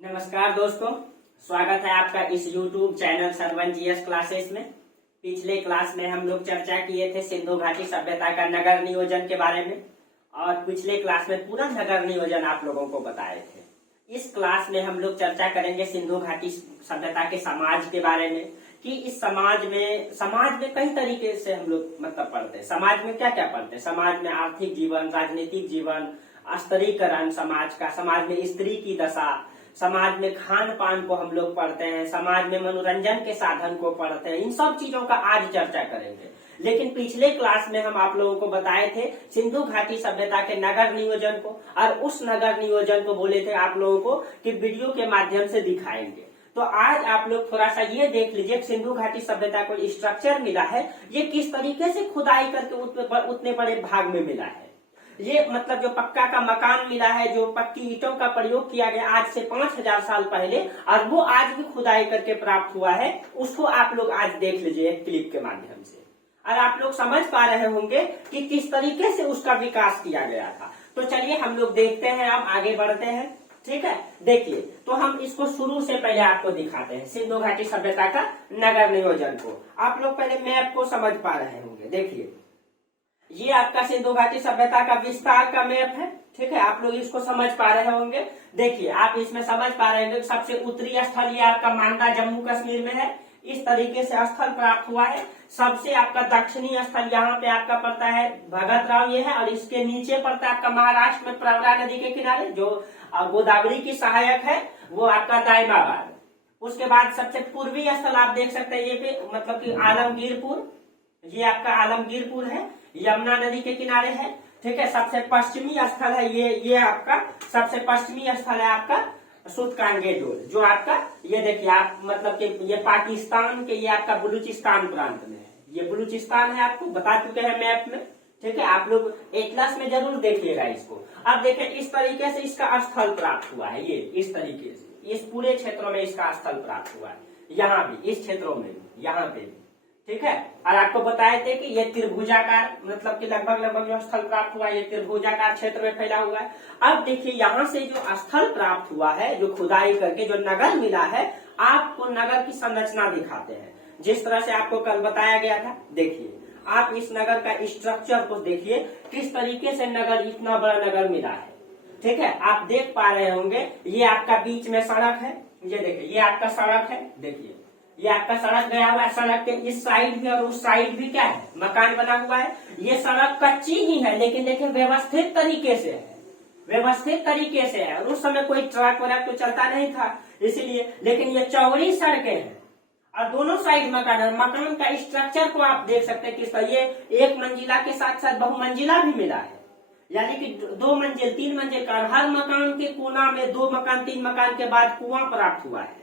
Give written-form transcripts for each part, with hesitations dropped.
नमस्कार दोस्तों, स्वागत है आपका इस YouTube channel Sarvan GS classes में। पिछले क्लास में हम लोग चर्चा किए थे सिंधु घाटी सभ्यता का नगर नियोजन के बारे में और पिछले क्लास में पूरा नगर नियोजन आप लोगों को बताए थे। इस क्लास में हम लोग चर्चा करेंगे सिंधु घाटी सभ्यता के समाज के बारे में कि इस समाज में कई तरीके से हम लोग पढ़ते हैं। समाज में क्या क्या पढ़ते हैं? समाज में आर्थिक जीवन, राजनीतिक जीवन, स्तरीकरण समाज का, समाज में स्त्री की दशा, समाज में खान पान को हम लोग पढ़ते हैं, समाज में मनोरंजन के साधन को पढ़ते हैं। इन सब चीजों का आज चर्चा करेंगे। लेकिन पिछले क्लास में हम आप लोगों को बताए थे सिंधु घाटी सभ्यता के नगर नियोजन को, और उस नगर नियोजन को बोले थे आप लोगों को कि वीडियो के माध्यम से दिखाएंगे। तो आज आप लोग थोड़ा सा ये देख लीजिए सिंधु घाटी सभ्यता को स्ट्रक्चर मिला है, ये किस तरीके से खुदाई करके उतने बड़े भाग में मिला है। ये जो पक्का का मकान मिला है, जो पक्की ईंटों का प्रयोग किया गया आज से 5000 साल पहले, और वो आज भी खुदाई करके प्राप्त हुआ है, उसको आप लोग आज देख लीजिए क्लिप के माध्यम से, और आप लोग समझ पा रहे होंगे कि किस तरीके से उसका विकास किया गया था। तो चलिए हम लोग देखते हैं, अब आगे बढ़ते हैं। ठीक है, देखिए तो हम इसको शुरू से पहले आपको दिखाते हैं सिंधु घाटी सभ्यता का नगर नियोजन को। आप लोग पहले मैप को समझ पा रहे होंगे। देखिए ये आपका सिंधु घाटी सभ्यता का विस्तार का मैप है। ठीक है, आप लोग इसको समझ पा रहे होंगे। देखिए आप इसमें समझ पा रहे होंगे सबसे उत्तरी स्थल ये आपका मांडा जम्मू कश्मीर में है। इस तरीके से स्थल प्राप्त हुआ है। सबसे आपका दक्षिणी स्थल यहाँ पे आपका पड़ता है भगत राव, ये है, और इसके नीचे पड़ता है आपका महाराष्ट्र में प्रवरा नदी के किनारे जो गोदावरी की सहायक है, वो आपका दायमाबाद। उसके बाद सबसे पूर्वी स्थल आप देख सकते हैं ये पे कि आलमगीरपुर, ये आपका आलमगीरपुर है, यमुना नदी के किनारे है। ठीक है, सबसे पश्चिमी स्थल है ये आपका सबसे पश्चिमी स्थल है आपका सुतकांगेडोल, जो आपका ये देखिए आप कि ये पाकिस्तान के, ये आपका बलूचिस्तान प्रांत में है। ये बलूचिस्तान है, आपको बता चुके हैं मैप में। ठीक है, आप लोग एटलस में जरूर देखिएगा इसको। अब देखिए इस तरीके से इसका स्थल प्राप्त हुआ है। ये इस तरीके से इस पूरे क्षेत्रों में इसका स्थल प्राप्त हुआ है, यहाँ भी इस क्षेत्रों में भी, यहाँ पे भी। ठीक है, और आपको बताए थे कि ये त्रिभुजाकार कि लगभग जो स्थल प्राप्त हुआ है ये त्रिभुजाकार क्षेत्र में फैला हुआ है। अब देखिए यहाँ से जो स्थल प्राप्त हुआ है, जो खुदाई करके जो नगर मिला है, आपको नगर की संरचना दिखाते हैं जिस तरह से आपको कल बताया गया था। देखिए आप इस नगर का स्ट्रक्चर को देखिए, किस तरीके से नगर, इतना बड़ा नगर मिला है। ठीक है, आप देख पा रहे होंगे ये आपका बीच में सड़क है। ये देखिए ये आपका सड़क है। देखिए ये आपका सड़क गया हुआ है, सड़क के इस साइड भी और उस साइड भी क्या है, मकान बना हुआ है। ये सड़क कच्ची ही है लेकिन देखिए व्यवस्थित तरीके से है, व्यवस्थित तरीके से है। और उस समय कोई ट्रक वरक तो चलता नहीं था इसीलिए, लेकिन ये चौड़ी सड़कें हैं और दोनों साइड मकान है। मकान का स्ट्रक्चर को आप देख सकते हैं किस तरह, ये एक मंजिला के साथ साथ बहुमंजिला भी मिला है, यानी कि 2 मंजिल 3 मंजिल का। हर मकान के कोना में 2 मकान 3 मकान के बाद कुआं प्राप्त हुआ है।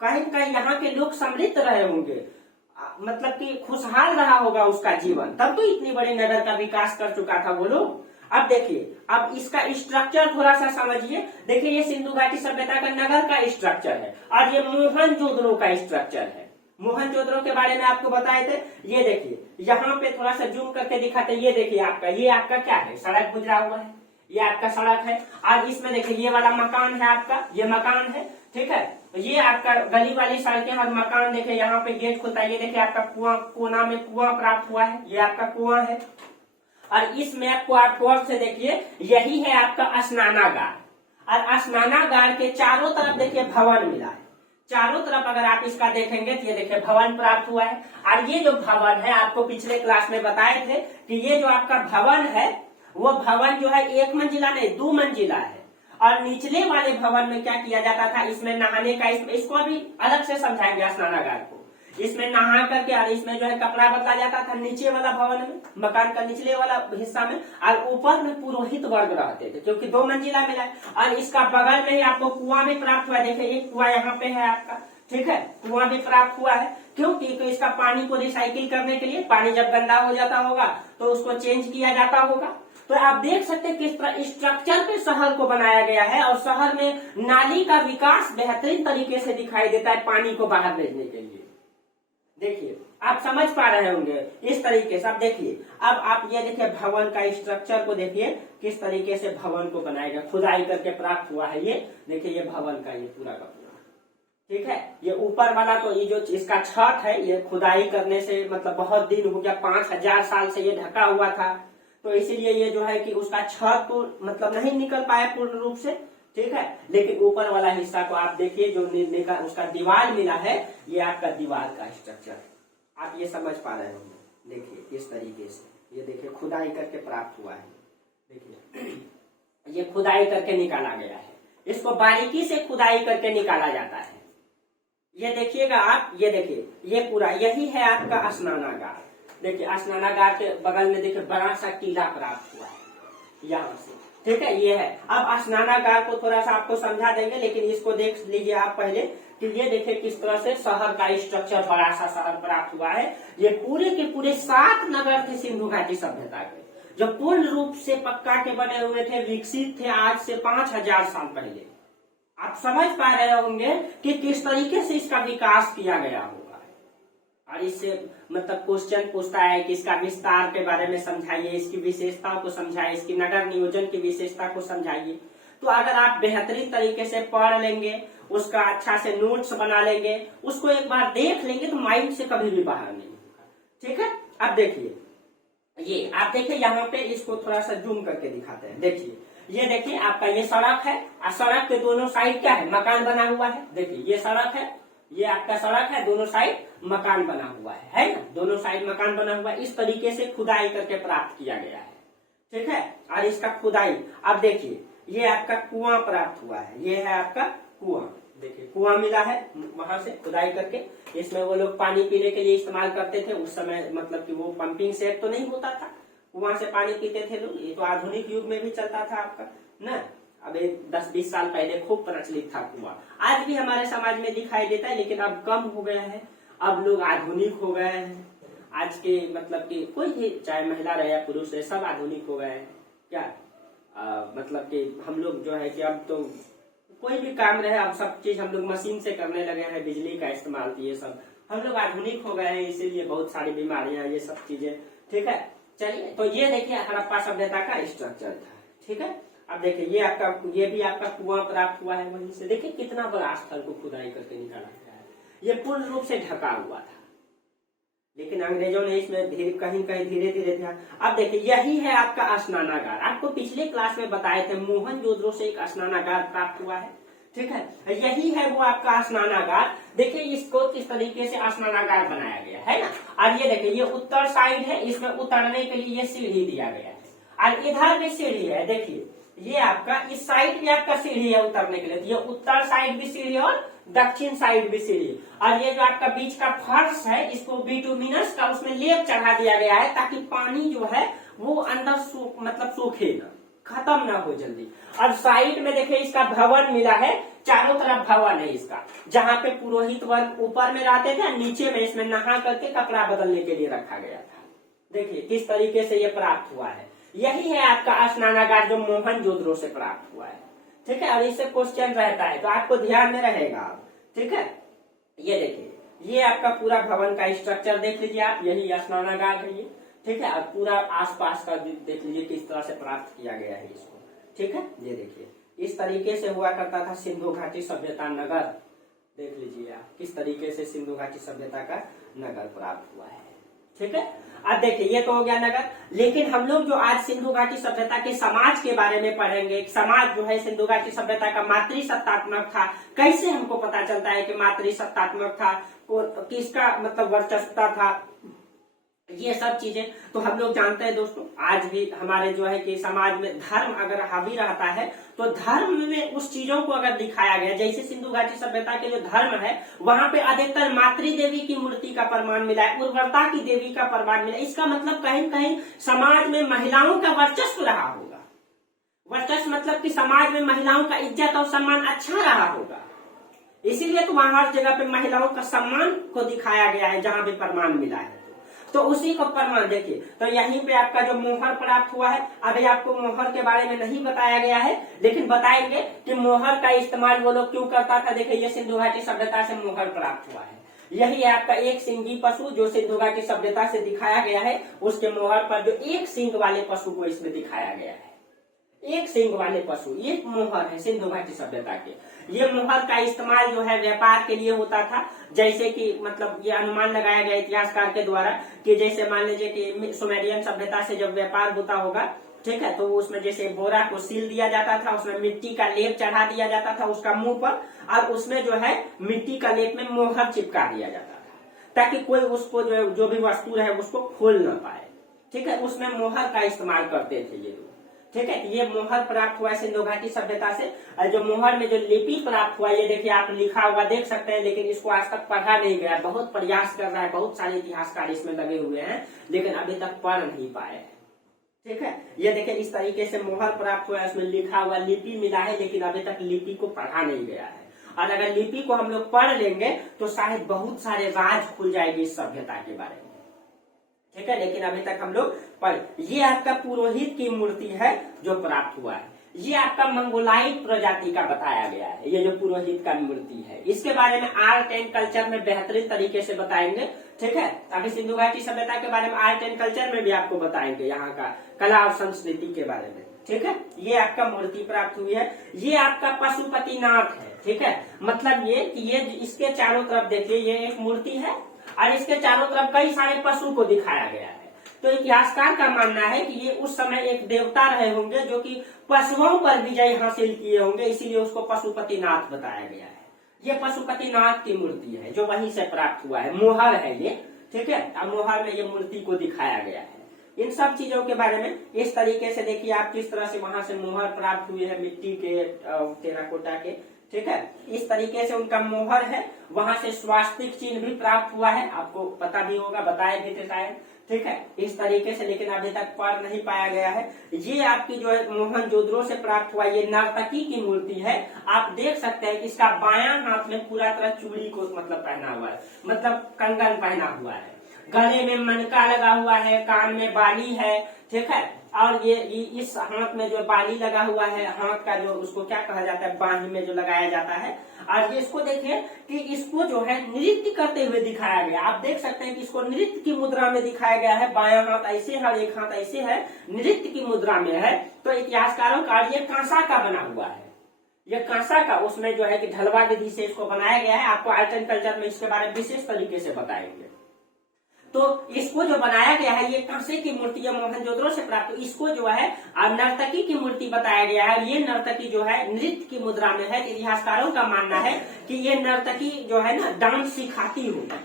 कहीं कहीं यहाँ के लोग समृद्ध रहे होंगे, कि खुशहाल रहा होगा उसका जीवन, तब तो इतनी बड़ी नगर का विकास कर चुका था वो लोग। अब देखिए, अब इसका स्ट्रक्चर थोड़ा सा समझिए। देखिए ये सिंधु घाटी सभ्यता का नगर का स्ट्रक्चर है और ये मोहनजोदड़ो का स्ट्रक्चर है। मोहनजोदड़ो के बारे में आपको बताए थे। ये देखिए यहाँ पे थोड़ा सा जूम करके दिखाते, ये देखिए ये आपका क्या है, सड़क गुजरा हुआ है, ये आपका सड़क है। और इसमें देखिए ये वाला मकान है आपका, ये मकान है। ठीक है, ये आपका गली वाली सड़कें और मकान। देखिए यहाँ पे गेट खुलता है, ये देखिए आपका कुआं, कोना में कुआं प्राप्त हुआ है, ये आपका कुआं है। और इस मैप को आप गौर से देखिए, यही है आपका स्नानागार, और स्नानागार के चारों तरफ देखिए भवन मिला है। चारों तरफ अगर आप इसका देखेंगे तो ये देखिए भवन प्राप्त हुआ है। और ये जो भवन है आपको पिछले क्लास में बताए थे कि ये जो आपका भवन है वो भवन जो है 1 मंजिला नहीं 2 मंजिला है। और निचले वाले भवन में क्या किया जाता था, इसमें नहाने का, इसको अभी अलग से समझाएंगे स्नानागार को। इसमें नहा करके और इसमें जो है कपड़ा बदला जाता था नीचे वाला भवन में, मकान का निचले वाला हिस्सा में। और ऊपर में पुरोहित वर्ग रहते थे क्योंकि 2 मंजिला मिला है। और इसका बगल में ही आपको कुआं भी प्राप्त हुआ है। देखिए एक कुआं यहाँ पे है आपका। ठीक है, कुआं भी प्राप्त हुआ है, क्योंकि तो इसका पानी को रिसाइकिल करने के लिए, पानी जब गंदा हो जाता होगा तो उसको चेंज किया जाता होगा। तो आप देख सकते हैं किस तरह स्ट्रक्चर पे शहर को बनाया गया है। और शहर में नाली का विकास बेहतरीन तरीके से दिखाई देता है पानी को बाहर भेजने के लिए। देखिए आप समझ पा रहे होंगे इस तरीके से। अब देखिए, अब आप ये देखिए भवन का स्ट्रक्चर को देखिए किस तरीके से भवन को बनाया गया, खुदाई करके प्राप्त हुआ है। ये देखिए ये भवन का ये पूरा का पूरा, ठीक है। ये ऊपर वाला तो ये जो इसका छत है ये खुदाई करने से मतलब बहुत दिन हो गया, 5000 साल से ये ढका हुआ था, तो इसीलिए ये जो है कि उसका छत तो मतलब नहीं निकल पाया पूर्ण रूप से, ठीक है। लेकिन ऊपर वाला हिस्सा को आप देखिए जो उसका दीवार मिला है, ये आपका दीवार का स्ट्रक्चर, आप ये समझ पा रहे होंगे। देखिए इस तरीके से ये देखिए खुदाई करके प्राप्त हुआ है, देखिए ये खुदाई करके निकाला गया है, इसको बारीकी से खुदाई करके निकाला जाता है। ये देखिएगा आप, ये देखिए ये पूरा यही है आपका स्नानागार। देखिए स्नानागार के बगल में देखिए बड़ा सा टीला प्राप्त हुआ है यहाँ से, ठीक है। ये है, अब स्नानागार को थोड़ा सा आपको समझा देंगे, लेकिन इसको देख लीजिए आप पहले कि ये देखिए किस तरह से शहर का स्ट्रक्चर, बड़ा सा शहर प्राप्त हुआ है। ये पूरे के पूरे 7 नगर थे सिंधु घाटी सभ्यता के, जो पूर्ण रूप से पक्का के बने हुए थे, विकसित थे आज से 5000 साल पहले। आप समझ पा रहे होंगे कि किस तरीके से इसका विकास किया गया होगा। और इससे मतलब क्वेश्चन पूछता है कि इसका विस्तार के बारे में समझाइए, इसकी विशेषताओं को समझाइए, इसकी नगर नियोजन की विशेषता को समझाइए। तो अगर आप बेहतरीन तरीके से पढ़ लेंगे, उसका अच्छा से नोट्स बना लेंगे, उसको एक बार देख लेंगे, तो माइंड से कभी भी बाहर नहीं होगा, ठीक है। अब देखिए ये आप देखिए यहाँ पे, इसको थोड़ा सा जूम करके दिखाते हैं। देखिए ये देखिए आपका ये सड़क है, और सड़क के दोनों साइड क्या है, मकान बना हुआ है। देखिए ये सड़क है, ये आपका सड़क है, दोनों साइड मकान बना हुआ है ना, दोनों साइड मकान बना हुआ है। इस तरीके से खुदाई करके प्राप्त किया गया है, ठीक है। और इसका खुदाई, अब देखिए ये आपका कुआं प्राप्त हुआ है, ये है आपका कुआं। देखिए कुआं मिला है वहां से खुदाई करके, इसमें वो लोग पानी पीने के लिए इस्तेमाल करते थे उस समय, मतलब कि वो पंपिंग सेट तो नहीं होता था, कुआं से पानी पीते थे लोग। ये तो आधुनिक युग में भी चलता था आपका ना, अब 10-20 साल पहले खूब प्रचलित था कुआं। आज भी हमारे समाज में दिखाई देता है, लेकिन अब कम हो गया है, अब लोग आधुनिक हो गए हैं। आज के मतलब कि कोई भी, चाहे महिला रहे या पुरुष रहे, सब आधुनिक हो गए हैं क्या। मतलब कि हम लोग जो है कि अब तो कोई भी काम रहे, अब सब चीज हम लोग मशीन से करने लगे हैं, बिजली का इस्तेमाल, ये सब हम लोग आधुनिक हो गए हैं, इसीलिए बहुत सारी बीमारियां, ये सब चीजें, ठीक है। चलिए, तो ये देखिए हड़प्पा सभ्यता का स्ट्रक्चर था, ठीक है। अब देखिए ये आपका, ये भी आपका कुआं प्राप्त हुआ है वहीं से। देखिए कितना बड़ा स्थल को खुदाई करके निकाला गया है, ये पूर्ण रूप से ढका हुआ था, लेकिन अंग्रेजों ने इसमें कहीं कहीं धीरे धीरे ध्यान। अब देखिए यही है आपका स्नानागार, आपको पिछले क्लास में बताए थे, मोहनजोदड़ो से एक स्नानागार प्राप्त हुआ है, ठीक है। यही है वो आपका स्नानागार। देखिए इसको किस तरीके से स्नानागार बनाया गया है ना। और ये देखिए ये उत्तर साइड है, इसमें उतरने के लिए ये सीढ़ी दिया गया है, और इधर भी सीढ़ी है। देखिए ये आपका इस साइड भी आपका सीढ़ी है उतरने के लिए, ये उत्तर साइड भी सीढ़ी और दक्षिण साइड भी सीढ़ी। और ये जो आपका बीच का फर्श है, इसको बिटुमिनस का उसमें लेप चढ़ा दिया गया है, ताकि पानी जो है वो अंदर मतलब सूखे ना, खत्म ना हो जल्दी। और साइड में देखिए इसका भवन मिला है, चारों तरफ भवन है इसका, जहाँ पे पुरोहित वर्ग ऊपर में रहते थे, नीचे में इसमें नहा करके कपड़ा बदलने के लिए रखा गया था। देखिए किस तरीके से ये प्राप्त हुआ है। यही है आपका स्नानागार जो मोहनजोदड़ो से प्राप्त हुआ है, ठीक है। और इससे क्वेश्चन रहता है तो आपको ध्यान में रहेगा, ठीक है। ये देखिए ये आपका पूरा भवन का स्ट्रक्चर देख लीजिए आप, यही स्नानागार है ये, ठीक है। और पूरा आसपास का देख लीजिए किस तरह से प्राप्त किया गया है इसको, ठीक है। ये देखिए इस तरीके से हुआ करता था सिंधु घाटी सभ्यता नगर। देख लीजिए आप किस तरीके से सिंधु घाटी सभ्यता का नगर प्राप्त हुआ है, ठीक है। अब देखिए ये तो हो गया नगर, लेकिन हम लोग जो आज सिंधु घाटी सभ्यता के समाज के बारे में पढ़ेंगे, समाज जो है सिंधु घाटी सभ्यता का मातृसत्तात्मक था। कैसे हमको पता चलता है कि मातृसत्तात्मक था, किसका मतलब वर्चस्वता था, ये सब चीजें तो हम लोग जानते हैं दोस्तों। आज भी हमारे जो है कि समाज में धर्म अगर हावी रहता है, तो धर्म में उस चीजों को अगर दिखाया गया, जैसे सिंधु घाटी सभ्यता के जो धर्म है, वहां पे अधिकतर मातृ देवी की मूर्ति का प्रमाण मिला है, उर्वरता की देवी का प्रमाण मिला है। इसका मतलब कहीं कहीं समाज में महिलाओं का वर्चस्व रहा होगा। वर्चस्व मतलब कि समाज में महिलाओं का इज्जत और सम्मान अच्छा रहा होगा, इसीलिए तो वहां हर जगह पे महिलाओं का सम्मान को दिखाया गया है, जहां भी प्रमाण मिला है। तो उसी को प्रमाण देखिए, तो यहीं पे आपका जो मोहर प्राप्त हुआ है। अभी आपको मोहर के बारे में नहीं बताया गया है, लेकिन बताएंगे कि मोहर का इस्तेमाल वो लोग क्यों करता था। देखिए ये सिंधु घाटी सभ्यता से मोहर प्राप्त हुआ है, यही है आपका एक सिंगी पशु जो सिंधु घाटी सभ्यता से दिखाया गया है। उसके मोहर पर जो एक सींग वाले पशु को इसमें दिखाया गया है, एक सींग वाले पशु, ये मोहर है सिंधु घाटी सभ्यता के। ये मोहर का इस्तेमाल जो है व्यापार के लिए होता था। जैसे कि मतलब ये अनुमान लगाया गया इतिहासकार के द्वारा कि जैसे मान लीजिए कि सुमेरियन सभ्यता से जब व्यापार होता होगा, ठीक है, तो उसमें जैसे बोरा को सील दिया जाता था, उसमें मिट्टी का लेप चढ़ा दिया जाता था उसका मुंह पर, और उसमें जो है मिट्टी का लेप में मोहर चिपका दिया जाता था ताकि कोई उसको जो भी वस्तु है उसको खोल ना पाए। ठीक है, उसमें मोहर का इस्तेमाल करते थे ये लोग। ठीक है, ये मोहर प्राप्त हुआ सिंधु घाटी सभ्यता से। और जो मोहर में जो लिपि प्राप्त हुआ, ये देखिए आप लिखा हुआ देख सकते हैं, लेकिन इसको आज तक पढ़ा नहीं गया। बहुत प्रयास कर रहा है, बहुत सारे इतिहासकार इसमें लगे हुए हैं, लेकिन अभी तक पढ़ नहीं पाए हैं। ठीक है, ये देखिए इस तरीके से मोहर प्राप्त हुआ है, इसमें लिखा हुआ लिपि मिला है, लेकिन अभी तक लिपि को पढ़ा नहीं गया है। और अगर लिपि को हम लोग पढ़ लेंगे तो शायद बहुत सारे राज खुल जाएंगे इस सभ्यता के बारे में। ठीक है, लेकिन अभी तक हम लोग पढ़, ये आपका पुरोहित की मूर्ति है जो प्राप्त हुआ है। ये आपका मंगोलाइट प्रजाति का बताया गया है, ये जो पुरोहित का मूर्ति है। इसके बारे में आर्ट एंड कल्चर में बेहतरीन तरीके से बताएंगे। ठीक है, अभी सिंधु घाटी सभ्यता के बारे में आर्ट एंड कल्चर में भी आपको बताएंगे, यहाँ का कला और संस्कृति के बारे में। ठीक है, ये आपका मूर्ति प्राप्त हुई है। ये आपका पशुपतिनाथ है। ठीक है, मतलब ये कि ये इसके चारों तरफ देखिए, ये एक मूर्ति है और इसके चारों तरफ कई सारे पशु को दिखाया गया है। तो इतिहासकार का मानना है कि ये उस समय एक देवता रहे होंगे जो कि पशुओं पर विजय हासिल किए होंगे, इसीलिए उसको पशुपतिनाथ बताया गया है। ये पशुपतिनाथ की मूर्ति है जो वहीं से प्राप्त हुआ है, मोहर है ये। ठीक है, मोहर में ये मूर्ति को दिखाया गया है। इन सब चीजों के बारे में इस तरीके से देखिए आप किस तरह से वहां से मोहर प्राप्त हुई है, मिट्टी के टेराकोटा के। ठीक है, इस तरीके से उनका मोहर है। वहां से स्वास्तिक चिन्ह भी प्राप्त हुआ है, आपको पता भी होगा, बताए भी थे शायद। ठीक है, इस तरीके से, लेकिन अभी तक पढ़ नहीं पाया गया है। ये आपकी जो है मोहनजोदड़ो से प्राप्त हुआ ये नर्तकी की मूर्ति है। आप देख सकते हैं कि इसका बायां हाथ में पूरा तरह चूड़ी को मतलब पहना हुआ है, मतलब कंगन पहना हुआ है, गले में मनका लगा हुआ है, कान में बाली है। ठीक है, और ये इस हाथ में जो बाली लगा हुआ है, हाथ का जो उसको क्या कहा जाता है, बांह में जो लगाया जाता है। और ये इसको देखिए कि इसको जो है नृत्य करते हुए दिखाया गया। आप देख सकते हैं कि इसको नृत्य की मुद्रा में दिखाया गया है। बायां हाथ ऐसे है, एक हाथ ऐसे है, नृत्य की मुद्रा में है। तो इतिहासकारों का ये कांसा का बना हुआ है, ये कांसा का, उसमें जो है कि ढलवा विधि से इसको बनाया गया है। आपको आर्ट एंड कल्चर में इसके बारे में विशेष तरीके से बताएंगे। तो इसको जो बनाया गया है, ये कांसे की मूर्ति है, मोहनजोदड़ो से प्राप्त। इसको जो है नर्तकी की मूर्ति बताया गया है। ये नर्तकी जो है नृत्य की मुद्रा में है। इतिहासकारों का मानना है कि ये नर्तकी जो है ना डांस सिखाती होगी।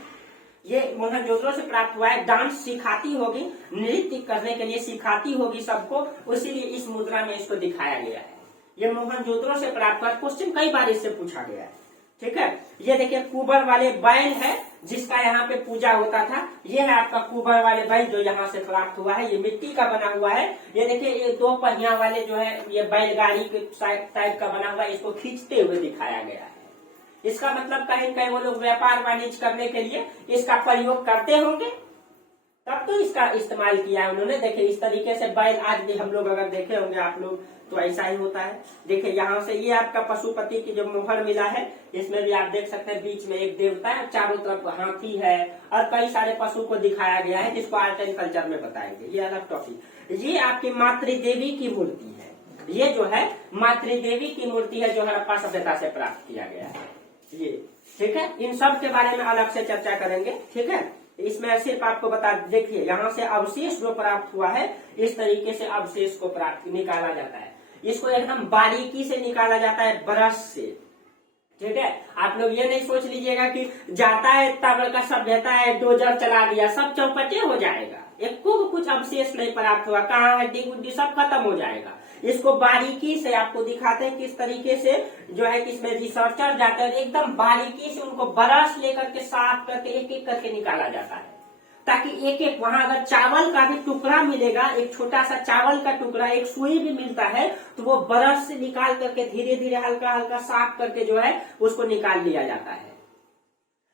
ये मोहनजोदड़ो से प्राप्त हुआ है, डांस सिखाती होगी, नृत्य करने के लिए सिखाती होगी सबको, इसीलिए इस मुद्रा में इसको दिखाया गया है। ये मोहनजोदड़ो से प्राप्त हुआ। क्वेश्चन कई बार इससे पूछा गया है। ठीक है, ये देखिए कुबर वाले बैल है जिसका यहाँ पे पूजा होता था। ये है आपका कुबर वाले बैल जो यहाँ से प्राप्त हुआ है। ये मिट्टी का बना हुआ है। ये देखिए ये दो पहिया वाले जो है ये बैलगाड़ी के टाइप का बना हुआ है, इसको खींचते हुए दिखाया गया है। इसका मतलब कहीं कहीं वो लोग व्यापार वाणिज्य करने के लिए इसका प्रयोग करते होंगे, तब तो इसका इस्तेमाल किया है उन्होंने। देखिए इस तरीके से बैल आज भी हम लोग अगर देखे होंगे आप लोग तो ऐसा ही होता है। देखिए यहाँ से ये आपका पशुपति की जो मोहर मिला है, इसमें भी आप देख सकते हैं बीच में एक देवता है, चारों तरफ हाथी है और कई सारे पशु को दिखाया गया है, जिसको आर्ट एंड कल्चर में बताएंगे, ये अलग टॉपिक। ये आपकी मातृदेवी की मूर्ति है। ये जो है मातृदेवी की मूर्ति है जो हड़प्पा सभ्यता से प्राप्त किया गया है ये। ठीक है, इन सब के बारे में अलग से चर्चा करेंगे। ठीक है, इसमें सिर्फ आपको बता, देखिए यहाँ से अवशेष जो प्राप्त हुआ है, इस तरीके से अवशेष को प्राप्त निकाला जाता है। इसको एकदम बारीकी से निकाला जाता है ब्रश से। ठीक है, आप लोग ये नहीं सोच लीजिएगा कि जाता है इतना बड़का सभ्यता है, डोजर चला दिया सब चौपटे हो जाएगा, एक को कुछ अवशेष नहीं प्राप्त हुआ, कहाँ हड्डी गुड्डी सब खत्म हो जाएगा। इसको बारीकी से आपको दिखाते हैं किस तरीके से जो है कि इसमें रिसर्चर जाते हैं, एकदम बारीकी से उनको ब्रश लेकर के साफ करके एक एक करके निकाला जाता है, ताकि एक एक वहां अगर चावल का भी टुकड़ा मिलेगा, एक छोटा सा चावल का टुकड़ा, एक सुई भी मिलता है, तो वो ब्रश से निकाल करके धीरे धीरे हल्का हल्का साफ करके जो है उसको निकाल लिया जाता है।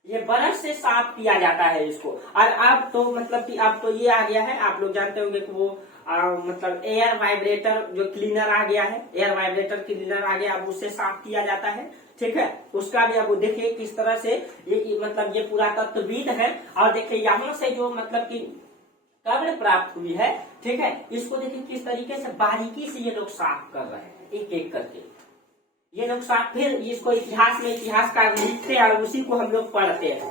ये ब्रश से साफ किया जाता है इसको। और अब तो मतलब कि अब तो ये आ गया है, आप लोग जानते होंगे कि वो मतलब एयर वाइब्रेटर जो क्लीनर आ गया है, एयर वाइब्रेटर क्लीनर आ गया, अब उससे साफ किया जाता है। ठीक है, उसका भी अब देखिए किस तरह से ये मतलब ये पुरातत्वविद है। और देखिए यहाँ से जो मतलब की कब्र प्राप्त हुई है, ठीक है, इसको देखिए किस तरीके से बारीकी से ये लोग साफ कर रहे हैं, एक एक करके ये लोग साफ। फिर इसको इतिहास में इतिहासकार लिखते हैं और उसी को हम लोग पढ़ते हैं।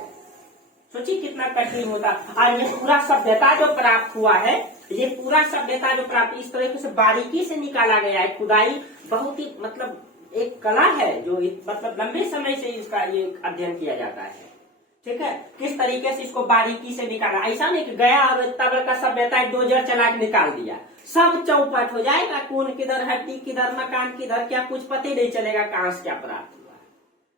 सोचिए कितना कठिन होता। और ये पूरा सभ्यता जो प्राप्त हुआ है, ये पूरा सभ्यता जो प्राप्त इस तरीके से बारीकी से निकाला गया है। खुदाई बहुत ही मतलब एक कला है जो मतलब लंबे समय से इसका ये अध्ययन किया जाता है। ठीक है, किस तरीके से इसको बारीकी से निकाला। ऐसा नहीं कि गया और इतना बड़ा सभ्यता डोजर चला के निकाल दिया, सब चौपट हो जाएगा। कौन किधर, हड्डी किधर, मकान किधर, क्या कुछ पता ही नहीं चलेगा कहां से क्या प्राप्त हुआ।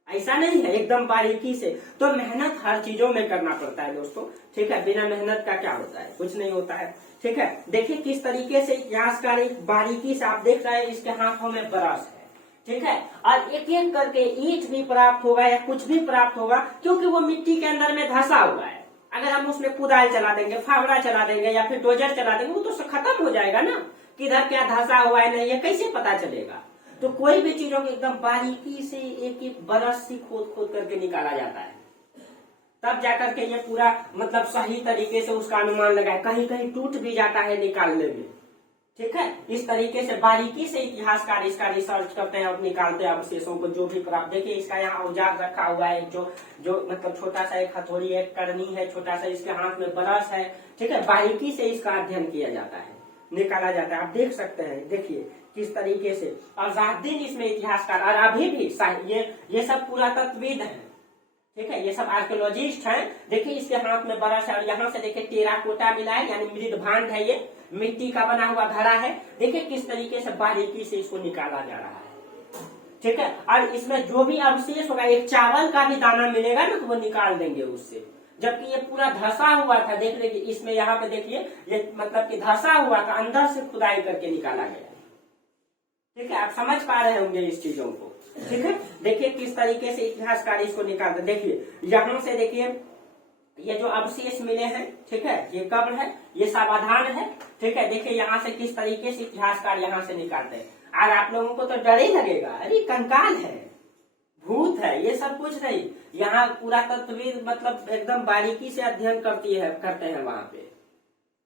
ऐसा नहीं है, एकदम बारीकी से। तो मेहनत हर चीजों में करना पड़ता है दोस्तों। ठीक है, बिना मेहनत का क्या होता है, कुछ नहीं होता है। ठीक है, देखिए किस तरीके से इतिहासकार एक बारीकी से, आप देख रहे हैं इसके हाथों में ब्रश है। ठीक है, और एक एक करके ईंट भी प्राप्त होगा या कुछ भी प्राप्त होगा, क्योंकि वो मिट्टी के अंदर में धंसा हुआ है। अगर हम उसमें कुदाल चला देंगे, फावड़ा चला देंगे या फिर डोजर चला देंगे, वो तो खत्म हो जाएगा ना। किधर क्या धंसा हुआ है नहीं, ये कैसे पता चलेगा। तो कोई भी चीजों को एकदम बारीकी से एक एक ब्रश से खोद खोद करके निकाला जाता है, तब जाकर के ये पूरा मतलब सही तरीके से उसका अनुमान लगाए। कहीं कहीं टूट भी जाता है निकालने में। ठीक है, इस तरीके से बारीकी से इतिहासकार इसका रिसर्च करते हैं और निकालते हैं अवशेषों को जो भी प्राप्त। देखिए इसका यहाँ औजार रखा हुआ है, जो मतलब छोटा सा एक हथौड़ी है, करनी है, छोटा सा इसके हाथ में ब्रश है। ठीक है, बारीकी से इसका अध्ययन किया जाता है, निकाला जाता है। आप देख सकते हैं, देखिए किस तरीके से। और रात दिन इसमें इतिहासकार, और अभी भी ये सब पुरातत्वविद है। ठीक है, ये सब आर्कियोलॉजिस्ट हैं। देखिए इसके हाथ में ब्रश है और यहाँ से देखिए टेराकोटा मिला है, यानी मृद भांड है, ये मिट्टी का बना हुआ घड़ा है। देखिए किस तरीके से बारीकी से इसको निकाला जा रहा है। ठीक है, और इसमें जो भी अवशेष होगा, एक चावल का भी दाना मिलेगा ना तो वो निकाल देंगे उससे। जबकि ये पूरा धंसा हुआ था, देख लीजिए इसमें यहाँ पे देखिए ये मतलब कि धंसा हुआ था, अंदर से खुदाई करके निकाला गया। ठीक है, आप समझ पा रहे होंगे इस चीजों को। ठीक है, देखिए किस तरीके से इतिहासकार इसको निकालते। देखिए यहाँ से देखिए ये जो अवशेष मिले हैं, ठीक है, ये कब्र है, ये सावधान है। ठीक है, देखिए यहाँ से किस तरीके से इतिहासकार यहाँ से निकालते हैं। और आप लोगों को तो डर ही लगेगा, अरे कंकाल है, भूत है, ये सब कुछ नहीं। यहाँ पुरातत्वविद मतलब एकदम बारीकी से अध्ययन करते हैं वहां पे,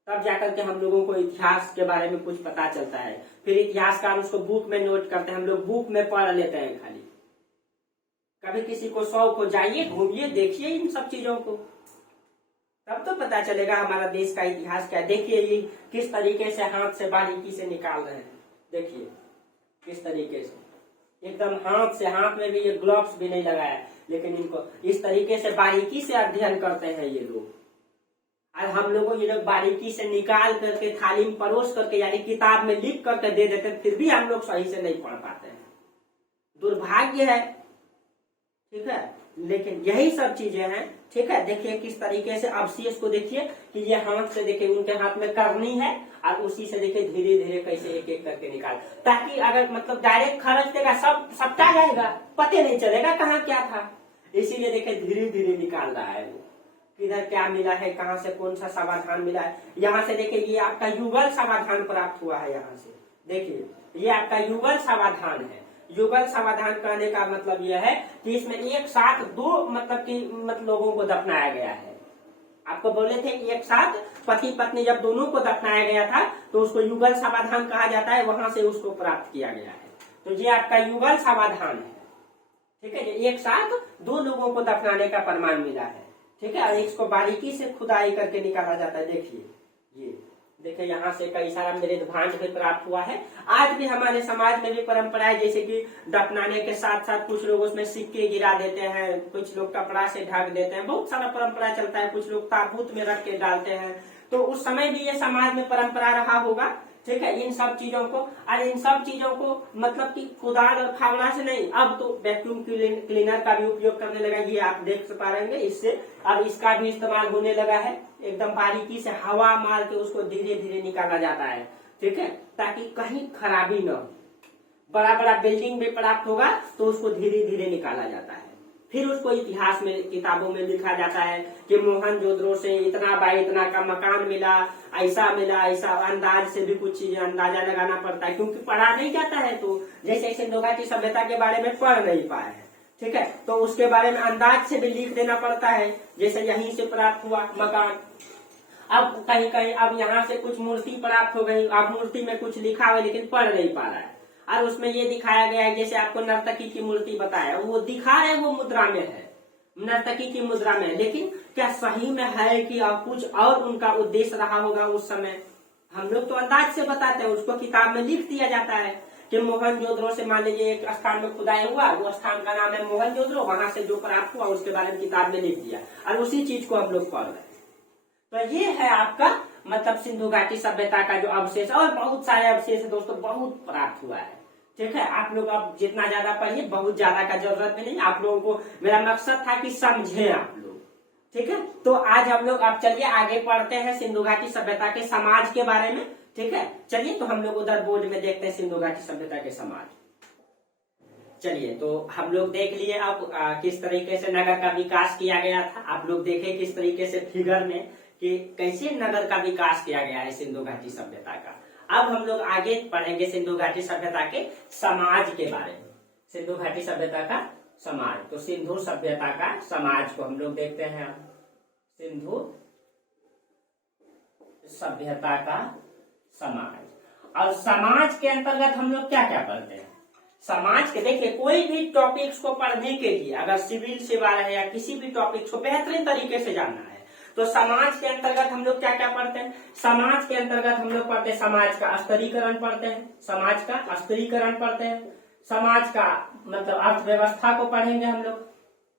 तब जाकर के हम लोगों को इतिहास के बारे में कुछ पता चलता है। फिर इतिहासकार उसको बुक में नोट करते हैं, हम लोग बुक में पढ़ लेते हैं खाली। कभी किसी को शौक हो, जाइए घूमिए देखिए इन सब चीजों को, तब तो पता चलेगा हमारा देश का इतिहास क्या है। देखिए ये किस तरीके से हाथ से बारीकी से निकाल रहे हैं, देखिए किस तरीके से एकदम हाथ से, हाथ में भी ये ग्लव्स भी नहीं लगाया, लेकिन इनको इस तरीके से बारीकी से अध्ययन करते हैं ये लोग। और हम लोगों ये लोग बारीकी से निकाल करके थाली में परोस करके, यानी किताब में लिख करके दे देते, फिर भी हम लोग सही से नहीं पढ़ पाते हैं, दुर्भाग्य है। ठीक है, लेकिन यही सब चीजें हैं। ठीक है, देखिए किस तरीके से अवशेष को देखिए कि ये हाथ से, देखिए उनके हाथ में करनी है और उसी से देखिए धीरे धीरे कैसे एक एक करके निकाल, ताकि अगर मतलब डायरेक्ट खर्च देगा सब सबटा जाएगा, पता नहीं चलेगा कहाँ क्या था। इसीलिए देखिए धीरे धीरे निकाल रहा है वो, किधर क्या मिला है, कहाँ से कौन सा समाधान मिला है। यहाँ से देखिए ये आपका युगल समाधान प्राप्त हुआ है। यहाँ से देखिए ये आपका युगल समाधान है। युगल समाधान कहने का मतलब यह है कि इसमें एक साथ दो मतलब लोगों को दफनाया गया है। आपको बोले थे कि एक साथ पति पत्नी जब दोनों को दफनाया गया था तो उसको युगल समाधान कहा जाता है, वहां से उसको प्राप्त किया गया है। तो ये आपका युगल समाधान है। ठीक है, एक साथ दो लोगों को दफनाने का प्रमाण मिला है। ठीक है, और इसको बारीकी से खुदाई करके निकाला जाता है। देखिए ये देखिए यहाँ से कई सारा मृद भांड भी प्राप्त हुआ है। आज भी हमारे समाज में भी परंपरा है, जैसे कि दफनाने के साथ साथ कुछ लोग उसमें सिक्के गिरा देते हैं, कुछ लोग कपड़ा से ढक देते हैं, बहुत सारा परंपरा चलता है। कुछ लोग ताबूत में रख के डालते हैं, तो उस समय भी ये समाज में परंपरा रहा होगा। ठीक है, इन सब चीजों को, और इन सब चीजों को मतलब कि कुदाल और फावड़ा से नहीं, अब तो वैक्यूम क्लीनर का भी उपयोग करने लगा। ये आप देख पा रहे हैं, इससे अब इसका भी इस्तेमाल होने लगा है। एकदम बारीकी से हवा मार के उसको धीरे धीरे निकाला जाता है। ठीक है, ताकि कहीं खराबी न हो। बड़ा बड़ा बिल्डिंग भी प्राप्त होगा तो उसको धीरे धीरे निकाला जाता है। फिर उसको इतिहास में किताबों में लिखा जाता है कि मोहनजोदड़ो से इतना बाय इतना का मकान मिला, ऐसा अंदाज से भी कुछ चीजें अंदाजा लगाना पड़ता है, क्योंकि पढ़ा नहीं जाता है। तो जैसे सिंधु घाटी सभ्यता के बारे में पढ़ नहीं पाए हैं, ठीक है, तो उसके बारे में अंदाज से भी लिख देना पड़ता है, जैसे यहीं से प्राप्त हुआ मकान। अब कहीं कहीं अब यहाँ से कुछ मूर्ति प्राप्त हो गई, अब मूर्ति में कुछ लिखा हुआ लेकिन पढ़ नहीं पा रहा है, और उसमें ये दिखाया गया है, जैसे आपको नर्तकी की मूर्ति बताया, वो दिखा है वो मुद्रा में है, नर्तकी की मुद्रा में, लेकिन क्या सही में है कि अब कुछ और उनका उद्देश्य रहा होगा उस समय। हम लोग तो अंदाज से बताते हैं, उसको किताब में लिख दिया जाता है कि मोहनजोदड़ो से मान लीजिए एक स्थान में खुदाई हुआ, वो स्थान का नाम है मोहनजोदड़ो, वहां से जो प्राप्त हुआ उसके बारे में किताब में लिख दिया, और उसी चीज को हम लोग पढ़ रहे हैं। तो ये है आपका मतलब सिंधु घाटी सभ्यता का जो अवशेष, और बहुत सारे अवशेष दोस्तों बहुत प्राप्त हुआ है, ठीक है। आप लोग अब जितना ज्यादा पढ़िए, बहुत ज्यादा का जरूरत भी नहीं, आप लोगों को मेरा मकसद था कि समझे आप लोग, ठीक है। तो आज हम लोग अब चलिए आगे पढ़ते हैं सिंधु घाटी सभ्यता के समाज के बारे में, ठीक है। चलिए तो हम लोग उधर बोर्ड में देखते हैं सिंधु घाटी सभ्यता के समाज। चलिए तो हम लोग देख लिए अब किस तरीके से नगर का विकास किया गया था। आप लोग देखे किस तरीके से फिगर में कि कैसे नगर का विकास किया गया है सिंधु घाटी सभ्यता का। अब हम लोग आगे पढ़ेंगे सिंधु घाटी सभ्यता के समाज के बारे में। सिंधु घाटी सभ्यता का समाज, तो सिंधु सभ्यता का समाज को हम लोग देखते हैं। सिंधु सभ्यता का समाज, और समाज के अंतर्गत हम लोग क्या क्या पढ़ते हैं। समाज के देखिए, कोई भी टॉपिक्स को पढ़ने के लिए अगर सिविल सेवा है या किसी भी टॉपिक्स को बेहतरीन तरीके से जानना है, तो समाज के अंतर्गत हम लोग क्या क्या पढ़ते हैं। समाज के अंतर्गत हम लोग पढ़ते हैं समाज का स्तरीकरण पढ़ते हैं, समाज का स्तरीकरण पढ़ते हैं, समाज का मतलब अर्थव्यवस्था को पढ़ेंगे हम लोग,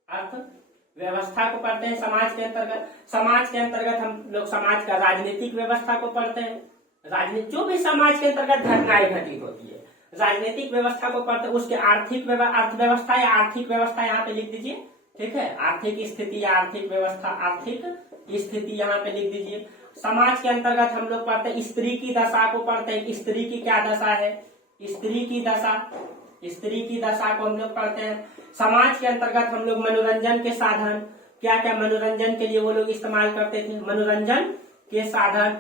अर्थव्यवस्था को पढ़ते हैं समाज के अंतर्गत। समाज के अंतर्गत हम लोग समाज का राजनीतिक व्यवस्था को पढ़ते हैं, राजनीति जो भी समाज के अंतर्गत घटनाएं घटित होती है, राजनीतिक व्यवस्था को पढ़ते हैं। उसके आर्थिक अर्थव्यवस्था या आर्थिक व्यवस्था यहाँ पे लिख दीजिए, ठीक है, आर्थिक स्थिति या आर्थिक व्यवस्था, आर्थिक स्थिति यहाँ पे लिख दीजिए। समाज के अंतर्गत हम लोग पढ़ते हैं स्त्री की दशा को पढ़ते हैं, स्त्री की क्या दशा है, स्त्री की दशा, स्त्री की दशा को हम लोग पढ़ते हैं। समाज के अंतर्गत हम लोग मनोरंजन के साधन, क्या क्या मनोरंजन के लिए वो लोग इस्तेमाल करते थे, मनोरंजन के साधन,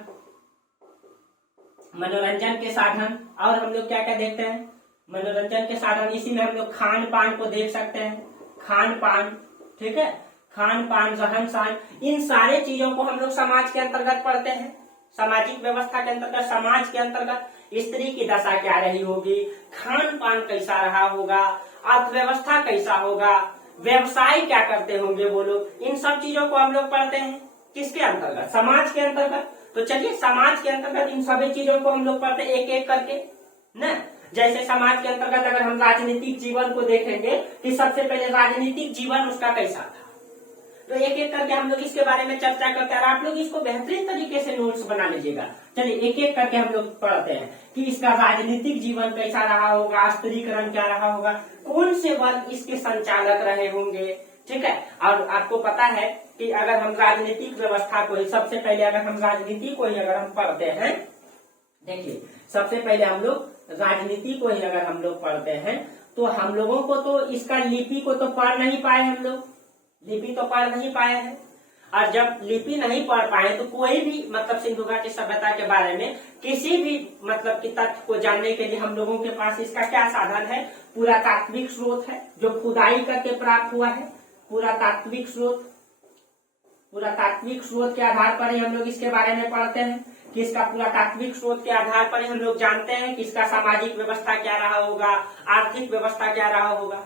मनोरंजन के साधन। और हम लोग क्या क्या देखते हैं, मनोरंजन के साधन, इसी में हम लोग खान पान को देख सकते हैं, खान पान, ठीक है, खान पान, रहन सहन, इन सारे चीजों को हम लोग समाज के अंतर्गत पढ़ते हैं। सामाजिक व्यवस्था के अंतर्गत, समाज के अंतर्गत स्त्री की दशा क्या रही होगी, खान पान कैसा रहा होगा, अर्थव्यवस्था कैसा होगा, व्यवसाय क्या करते होंगे वो लोग, इन सब चीजों को हम लोग पढ़ते हैं किसके अंतर्गत, समाज के अंतर्गत। तो चलिए समाज के अंतर्गत इन सभी चीजों को हम लोग पढ़ते हैं एक एक करके न। जैसे समाज के अंतर्गत अगर हम राजनीतिक जीवन को देखेंगे कि सबसे पहले राजनीतिक जीवन उसका कैसा था, तो एक एक करके हम लोग इसके बारे में चर्चा करते हैं। आप लोग इसको बेहतरीन तरीके से नोट्स बना लीजिएगा। चलिए एक एक करके हम लोग पढ़ते हैं कि इसका राजनीतिक जीवन कैसा रहा होगा, स्तरीकरण क्या रहा होगा, कौन से वर्ग इसके संचालक रहे होंगे, ठीक है। और आपको पता है कि अगर हम राजनीतिक व्यवस्था को ही सबसे पहले अगर हम राजनीति को ही अगर हम पढ़ते हैं, देखिए सबसे पहले हम लोग राजनीति को ही अगर हम लोग पढ़ते हैं तो हम लोगों को तो इसका लिपि को तो पढ़ नहीं पाए, हम लोग लिपि तो पढ़ नहीं पाए हैं। और जब लिपि नहीं पढ़ पाए तो कोई भी मतलब सिंधु घाटी सभ्यता के बारे में किसी भी मतलब की तथ्य को जानने के लिए हम लोगों के पास इसका क्या साधन है, पुरातात्विक स्रोत है जो खुदाई करके प्राप्त हुआ है। पुरातात्विक स्रोत, पुरातात्विक स्रोत के आधार पर ही हम लोग इसके बारे में पढ़ते हैं कि इसका पुरातात्विक स्रोत के आधार पर ही हम लोग जानते हैं कि इसका सामाजिक व्यवस्था क्या रहा होगा, आर्थिक व्यवस्था क्या रहा होगा।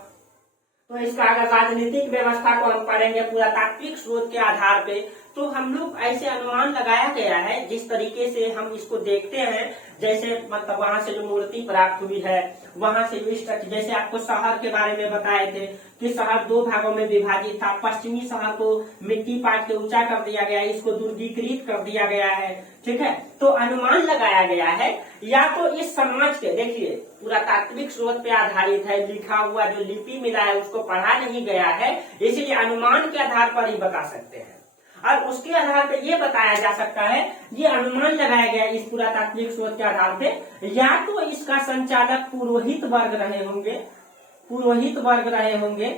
तो इसका अगर राजनीतिक व्यवस्था को हम पढ़ेंगे पुरातात्विक स्रोत के आधार पे, तो हम लोग ऐसे अनुमान लगाया गया है जिस तरीके से हम इसको देखते हैं, जैसे मतलब वहां से जो मूर्ति प्राप्त हुई है वहां से जैसे आपको शहर के बारे में बताए थे कि शहर दो भागों में विभाजित था। पश्चिमी शहर को मिट्टी पाट के ऊंचा कर दिया गया, इसको दुर्गीकृत कर दिया गया है, ठीक है। तो अनुमान लगाया गया है या तो इस समाज के, देखिए पुरातात्विक स्रोत पे आधारित है, लिखा हुआ जो लिपि मिला है उसको पढ़ा नहीं गया है, इसलिए अनुमान के आधार पर ही बता सकते हैं। और उसके आधार पर यह बताया जा सकता है, ये अनुमान लगाया गया इस पुरातात्विक स्रोत के आधार पे, या तो इसका संचालक पुरोहित वर्ग रहे होंगे, पुरोहित वर्ग रहे होंगे,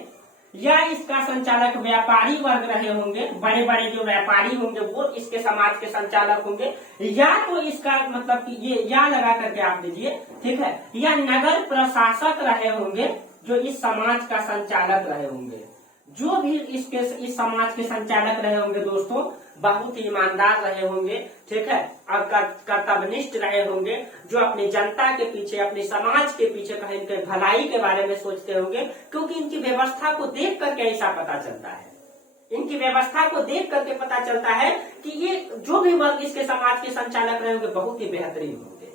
या इसका संचालक व्यापारी वर्ग रहे होंगे, बड़े बड़े जो व्यापारी होंगे वो इसके समाज के संचालक होंगे, या तो इसका मतलब कि ये या लगा करके आप दीजिए, ठीक है, या नगर प्रशासक रहे होंगे जो इस समाज का संचालक रहे होंगे। जो भी इस समाज के संचालक रहे होंगे दोस्तों, बहुत ही ईमानदार रहे होंगे, ठीक है, और कर्तव्यनिष्ठ रहे होंगे, जो अपनी जनता के पीछे, अपने समाज के पीछे कहीं इनके भलाई के बारे में सोचते होंगे, क्योंकि इनकी व्यवस्था को देख करके ऐसा पता चलता है। इनकी व्यवस्था को देख करके पता चलता है कि ये जो भी वर्ग इसके समाज के संचालक रहे होंगे बहुत ही बेहतरीन होंगे।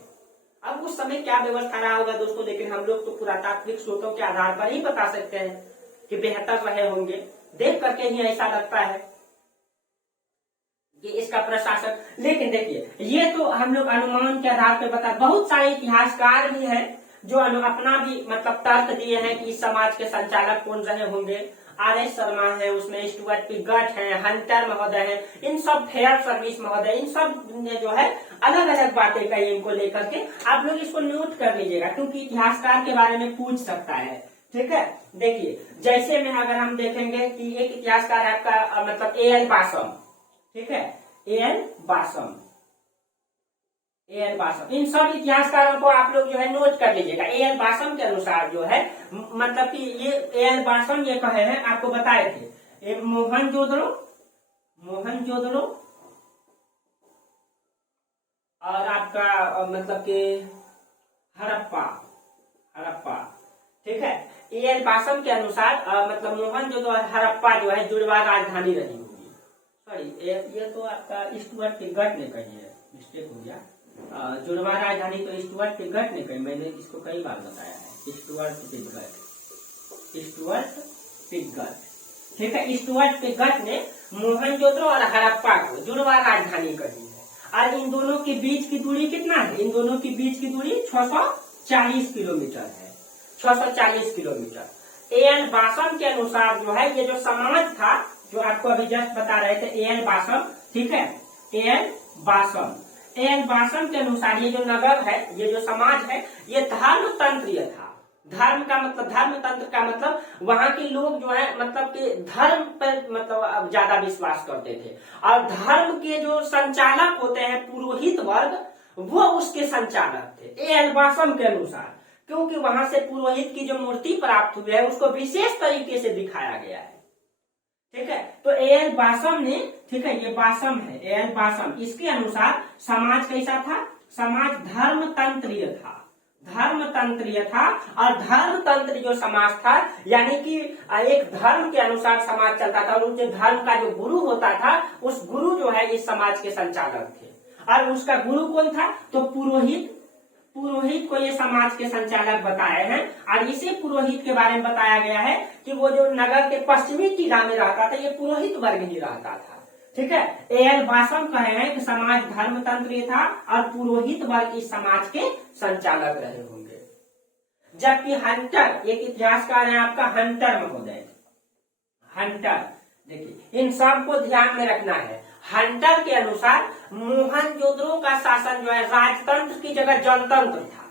अब उस समय क्या व्यवस्था रहा होगा दोस्तों, लेकिन हम लोग तो पुरातात्विक स्रोतों के आधार पर ही बता सकते हैं कि बेहतर रहे होंगे। देख करके ही ऐसा लगता है कि इसका प्रशासक, लेकिन देखिए ये तो हम लोग अनुमान के आधार पर बता, बहुत सारे इतिहासकार भी हैं जो अपना भी मतलब तर्क दिए हैं कि इस समाज के संचालक कौन रहे होंगे। R.S. शर्मा है, उसमें स्टुअर्ट पिगट है, हंटर महोदय है, इन सब फेयर सर्विस महोदय, इन सब ने जो है अलग अलग बातें कही इनको लेकर के। आप लोग इसको नोट कर लीजिएगा क्योंकि इतिहासकार के बारे में पूछ सकता है, ठीक है। देखिए जैसे में अगर हम देखेंगे कि एक इतिहासकार है आपका मतलब A.L. बासम, ठीक है, A.L. बासम, A.L. बासम, इन सब इतिहासकारों को आप लोग जो है नोट कर लीजिएगा। A.L. बासम के अनुसार जो है मतलब कि ये A.L. बासम ये कहे हैं, आपको बताए थे मोहनजोदड़ो और आपका मतलब कि हड़प्पा, ठीक है। A.L. बासम के अनुसार मतलब मोहनजोदड़ो और हड़प्पा जो है जुड़वा राजधानी रही होगी। सॉरी ये तो आपका स्टुअर्ट पिगट ने कही है, मिस्टेक हो गया। जुड़वा राजधानी तो स्टुअर्ट पिगट ने कही, मैंने इसको कई बार बताया है। स्टुअर्ट पिगट, ठीक है। स्टुअर्ट पिगट ने मोहनजोदड़ो और हड़प्पा को जुड़वा राजधानी कही है। और इन दोनों के बीच की दूरी कितना है? इन दोनों के बीच की दूरी 640 किलोमीटर है, 640 किलोमीटर। A.L. बासम के अनुसार जो है ये जो समाज था जो आपको अभी जस्ट बता रहे थे A.L. बासम, ठीक है, A.L. बासम के अनुसार ये जो नगर है, ये जो समाज है, ये धर्म तंत्रीय था। धर्म तंत्र का मतलब वहां के लोग जो है मतलब कि धर्म पर मतलब ज्यादा विश्वास करते थे, और धर्म के जो संचालक होते हैं पुरोहित वर्ग, वो उसके संचालक थे A.L. बासम के अनुसार, क्योंकि वहां से पुरोहित की जो मूर्ति प्राप्त हुई है उसको विशेष तरीके से दिखाया गया है, ठीक है। तो A.L. बासम ने, ठीक है, ये बासम है A.L. बासम, इसके अनुसार समाज कैसा था? समाज धर्म तंत्रीय था, और धर्म तंत्र जो समाज था यानी कि एक धर्म के अनुसार समाज चलता था, और उनके धर्म का जो गुरु होता था उस गुरु जो है इस समाज के संचालक थे। और उसका गुरु कौन था? तो पुरोहित को ये समाज के संचालक बताए हैं। और इसी पुरोहित के बारे में बताया गया है कि वो जो नगर के पश्चिमी टीला में रहता था ये पुरोहित वर्ग ही रहता था, ठीक है। A.L. बासम कहे हैं कि समाज धर्म तंत्र था और पुरोहित वर्ग इस समाज के संचालक रहे होंगे। जबकि हंटर, एक इतिहासकार है आपका हंटर महोदय, देखिए इन सब को ध्यान में रखना है। हंटर के अनुसार मोहनजोदड़ो का शासन जो है राजतंत्र की जगह जनतंत्र था।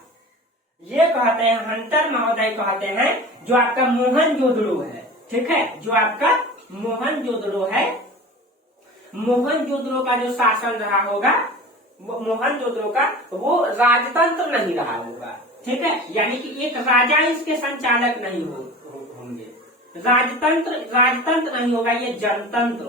ये कहते हैं हंटर महोदय, कहते हैं जो आपका मोहनजोदड़ो है, ठीक है, जो आपका मोहनजोदड़ो है, मोहनजोदड़ो का जो शासन रहा होगा, मोहनजोदड़ो का वो राजतंत्र नहीं रहा होगा, ठीक है, यानी कि एक राजा इसके संचालक नहीं होंगे, राजतंत्र नहीं होगा, ये जनतंत्र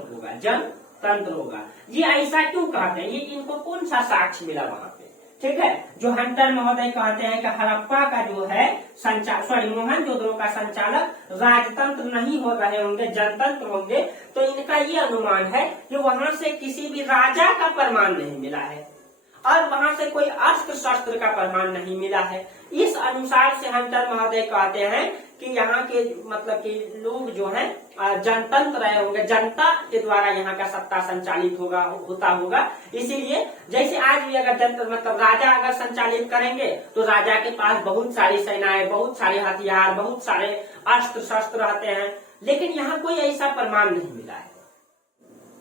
होगा, ये ऐसा क्यों कहते हैं? ये इनको कौन सा साक्ष्य मिला वहां पे, ठीक है। जो हंटर महोदय कहते हैं कि हड़प्पा का जो है मोहनजोदड़ो का संचालक राजतंत्र नहीं हो रहे होंगे, जनतंत्र होंगे, तो इनका ये अनुमान है कि वहां से किसी भी राजा का प्रमाण नहीं मिला है और वहां से कोई अस्त्र शस्त्र का प्रमाण नहीं मिला है। इस अनुसार से हंटर महोदय कहते हैं कि यहाँ के मतलब कि लोग जो हैं जनतंत्र रहे होंगे, जनता के द्वारा यहाँ का सत्ता संचालित होता होगा। इसीलिए जैसे आज भी अगर मतलब राजा अगर संचालित करेंगे तो राजा के पास बहुत सारी सेनाएं, बहुत सारे हथियार, बहुत सारे अस्त्र शस्त्र रहते हैं, लेकिन यहाँ कोई ऐसा प्रमाण नहीं मिला है।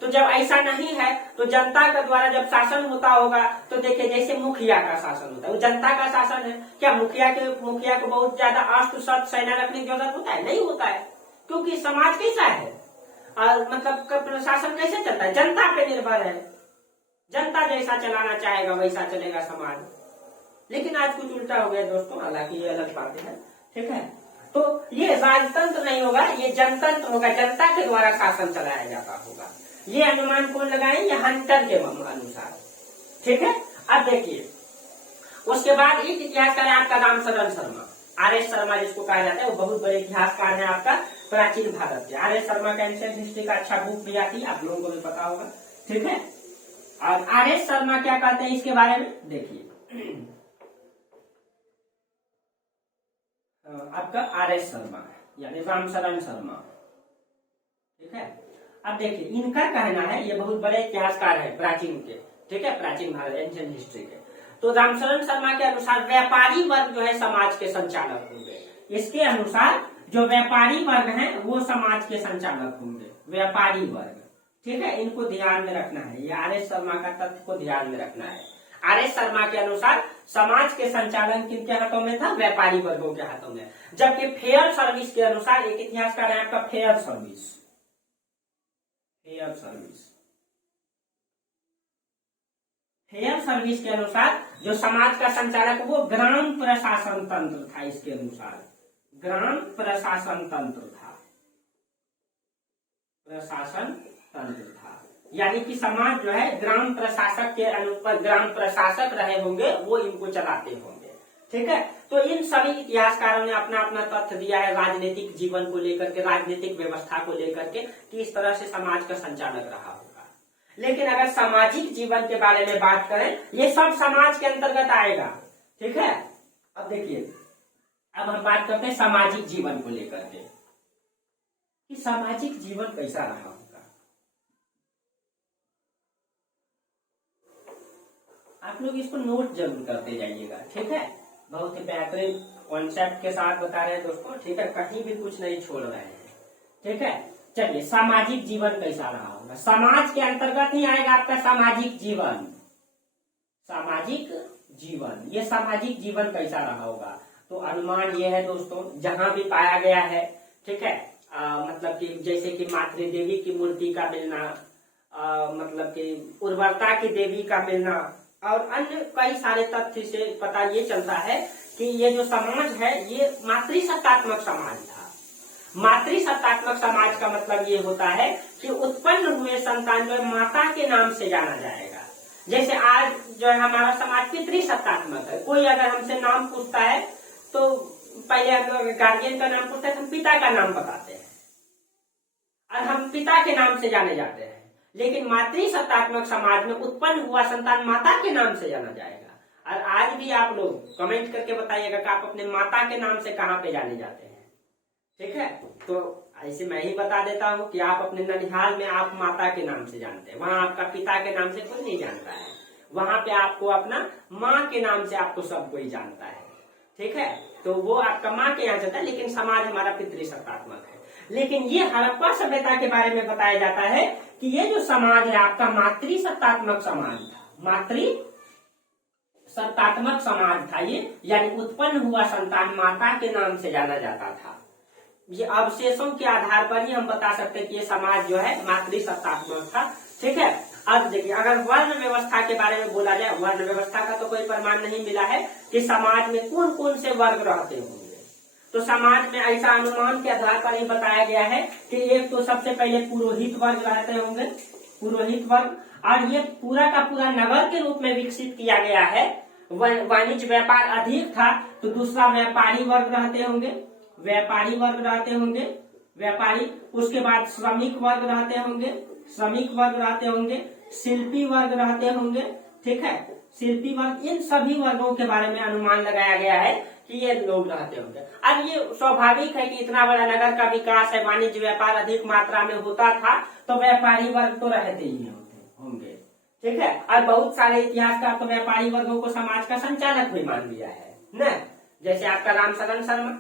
तो जब ऐसा नहीं है तो जनता के द्वारा जब शासन होता होगा तो देखिए जैसे मुखिया का शासन होता है वो जनता का शासन है। क्या मुखिया को बहुत ज्यादा अस्त्र शस्त्र सेना रखने की जरूरत होता है? नहीं होता है, क्योंकि समाज कैसा है और मतलब प्रशासन कैसे चलता है, जनता पे निर्भर है। जनता जैसा चलाना चाहेगा वैसा चलेगा समाज। लेकिन आज कुछ उल्टा हो गया दोस्तों, हालांकि ये अलग बातें हैं, ठीक है। तो ये राजतंत्र नहीं होगा, ये जनतंत्र होगा, जनता के द्वारा शासन चलाया जाता होगा। ये अनुमान कौन लगाए, ये हंटर के अनुसार, ठीक है। अब देखिए उसके बाद एक इतिहासकार है आपका रामशरण शर्मा, आर.एस. शर्मा जिसको कहा जाता है, वो बहुत बड़े इतिहासकार है आपका प्राचीन भारत के। आर.एस. शर्मा का एंशिएंट हिस्ट्री का अच्छा बुक भी आती है, आप लोगों को भी पता होगा, ठीक है। और आर.एस. शर्मा क्या कहते हैं इसके बारे में देखिए, आपका आर.एस. शर्मा यानी रामशरण शर्मा, ठीक है। अब देखिए इनका कहना है, ये बहुत बड़े इतिहासकार है प्राचीन के, ठीक है, प्राचीन भारत एंशिएंट हिस्ट्री के। तो रामशरण शर्मा के अनुसार व्यापारी वर्ग जो है समाज के संचालक होंगे। इसके अनुसार जो व्यापारी वर्ग हैं वो समाज के संचालक होंगे, व्यापारी वर्ग, ठीक है। इनको ध्यान में रखना है, ये आर.एस. शर्मा का तथ्य को ध्यान में रखना है। आर.एस. शर्मा के अनुसार समाज के संचालन किनके हाथों में था, व्यापारी वर्गों के हाथों में। जबकि फेयर सर्विस के अनुसार एक इतिहासकार है आपका fair service, fair service, fair service के अनुसार जो समाज का संचालक वो ग्राम प्रशासन तंत्र था। इसके अनुसार ग्राम प्रशासन तंत्र था, प्रशासन तंत्र था, यानी कि समाज जो है ग्राम प्रशासक के अनुसार, ग्राम प्रशासक रहे होंगे वो इनको चलाते होंगे, ठीक है। तो इन सभी इतिहासकारों ने अपना अपना तथ्य दिया है राजनीतिक जीवन को लेकर के, राजनीतिक व्यवस्था को लेकर के, कि इस तरह से समाज का संचालक रहा होगा। लेकिन अगर सामाजिक जीवन के बारे में बात करें, ये सब समाज के अंतर्गत आएगा, ठीक है। अब देखिए, अब हम बात करते हैं सामाजिक जीवन को लेकर के, कि सामाजिक जीवन कैसा रहा होगा। आप लोग इसको नोट जरूर करते जाइएगा, ठीक है। बहुत ही बेहतरीन कॉन्सेप्ट के साथ बता रहे हैं दोस्तों, ठीक है, कहीं भी कुछ नहीं छोड़ रहे हैं, ठीक है। चलिए सामाजिक जीवन कैसा रहा होगा, समाज के अंतर्गत ही आएगा आपका सामाजिक जीवन, सामाजिक जीवन, ये सामाजिक जीवन कैसा रहा होगा। तो अनुमान ये है दोस्तों, जहां भी पाया गया है, ठीक है, मतलब कि जैसे कि मातृ देवी की मूर्ति का मिलना, मतलब कि उर्वरता की देवी का मिलना, और अन्य कई सारे तथ्य से पता ये चलता है कि ये जो समाज है ये मातृसत्तात्मक समाज था। मातृसत्तात्मक समाज का मतलब ये होता है कि उत्पन्न हुए संतान जो है माता के नाम से जाना जाएगा। जैसे आज जो है हमारा समाज पितृसत्तात्मक है, कोई अगर हमसे नाम पूछता है तो पहले अगर गार्जियन का नाम पूछता है तो हम पिता का नाम बताते हैं और हम पिता के नाम से जाने जाते हैं। लेकिन मातृसत्तात्मक समाज में उत्पन्न हुआ संतान माता के नाम से जाना जाएगा। और आज भी आप लोग कमेंट करके बताइएगा कि आप अपने माता के नाम से कहाँ पे जाने जाते हैं, ठीक है। तो ऐसे मैं ही बता देता हूँ कि आप अपने ननिहाल में आप माता के नाम से जानते हैं, वहाँ आपका पिता के नाम से कोई नहीं जानता है, वहाँ पे आपको अपना माँ के नाम से आपको सब कोई जानता है, ठीक है। तो वो आपका माँ के यहाँ चलता है, लेकिन समाज हमारा पितृसत्तात्मक है। लेकिन ये हड़प्पा सभ्यता के बारे में बताया जाता है कि ये जो समाज है आपका मातृसत्तात्मक समाज था, मातृसत्तात्मक समाज था ये, यानी उत्पन्न हुआ संतान माता के नाम से जाना जाता था। ये अवशेषों के आधार पर ही हम बता सकते हैं कि ये समाज जो है मातृसत्तात्मक था, ठीक है। अब देखिए, अगर वर्ण व्यवस्था के बारे में बोला जाए, वर्ण व्यवस्था का तो कोई प्रमाण नहीं मिला है कि समाज में कौन कौन से वर्ग रहते होंगे। तो समाज में ऐसा अनुमान के आधार पर ही बताया गया है कि एक तो सबसे पहले पुरोहित वर्ग रहते होंगे, पुरोहित वर्ग, और ये पूरा का पूरा नगर के रूप में विकसित किया गया है। वाणिज्य व्यापार अधिक था, तो दूसरा व्यापारी वर्ग रहते होंगे, व्यापारी वर्ग रहते होंगे, व्यापारी। उसके बाद श्रमिक वर्ग रहते होंगे, श्रमिक वर्ग रहते होंगे, शिल्पी वर्ग रहते होंगे, ठीक है, शिल्पी वर्ग। इन सभी वर्गों के बारे में अनुमान लगाया गया है कि ये लोग रहते होंगे। अब ये स्वाभाविक है कि इतना बड़ा नगर का विकास है, वाणिज्य व्यापार अधिक मात्रा में होता था, तो व्यापारी वर्ग तो रहते ही होंगे, ठीक है। और बहुत सारे इतिहासकार तो व्यापारी वर्गों को समाज का संचालक भी मान लिया है न, जैसे आपका रामशरण शर्मा।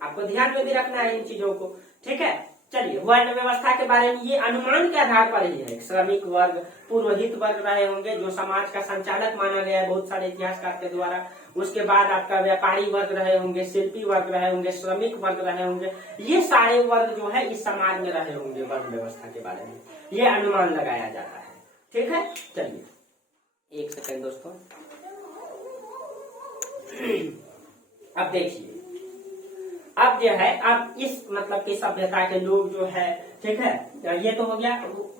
आपको ध्यान में भी रखना है इन चीजों को, ठीक है। चलिए, वर्ण व्यवस्था के बारे में ये अनुमान के आधार पर ही है। श्रमिक वर्ग, पुरोहित वर्ग रहे होंगे जो समाज का संचालक माना गया है बहुत सारे इतिहासकार के द्वारा। उसके बाद आपका व्यापारी वर्ग रहे होंगे, शिल्पी वर्ग रहे होंगे, श्रमिक वर्ग रहे होंगे, ये सारे वर्ग जो है इस समाज में रहे होंगे। वर्ग व्यवस्था के बारे में ये अनुमान लगाया जाता है। ठीक है, चलिए एक सेकंड दोस्तों। अब देखिए, अब जो है अब इस मतलब की सभ्यता के लोग जो है, ठीक है, ये तो हो गया,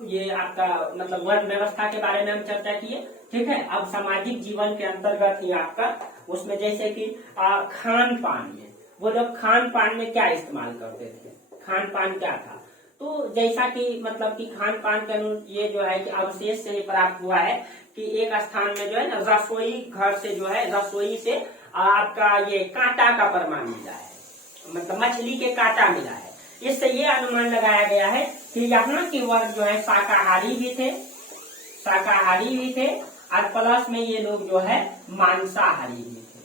ये आपका मतलब वर्ग व्यवस्था के बारे में हम चर्चा किए। ठीक है, अब सामाजिक जीवन के अंतर्गत ही आपका उसमें जैसे कि खान पान है, वो लोग खान पान में क्या इस्तेमाल करते थे, खान पान क्या था। तो जैसा कि मतलब कि खान पान के ये जो है कि अवशेष से प्राप्त हुआ है कि एक स्थान में जो है ना रसोई घर से जो है रसोई से आपका ये कांटा का प्रमाण मिला है, मतलब मछली के कांटा मिला है। इससे ये अनुमान लगाया गया है कि यहाँ के वर्ग जो है शाकाहारी भी थे, शाकाहारी भी थे, और प्लस में ये लोग जो है मांसाहारी भी थे,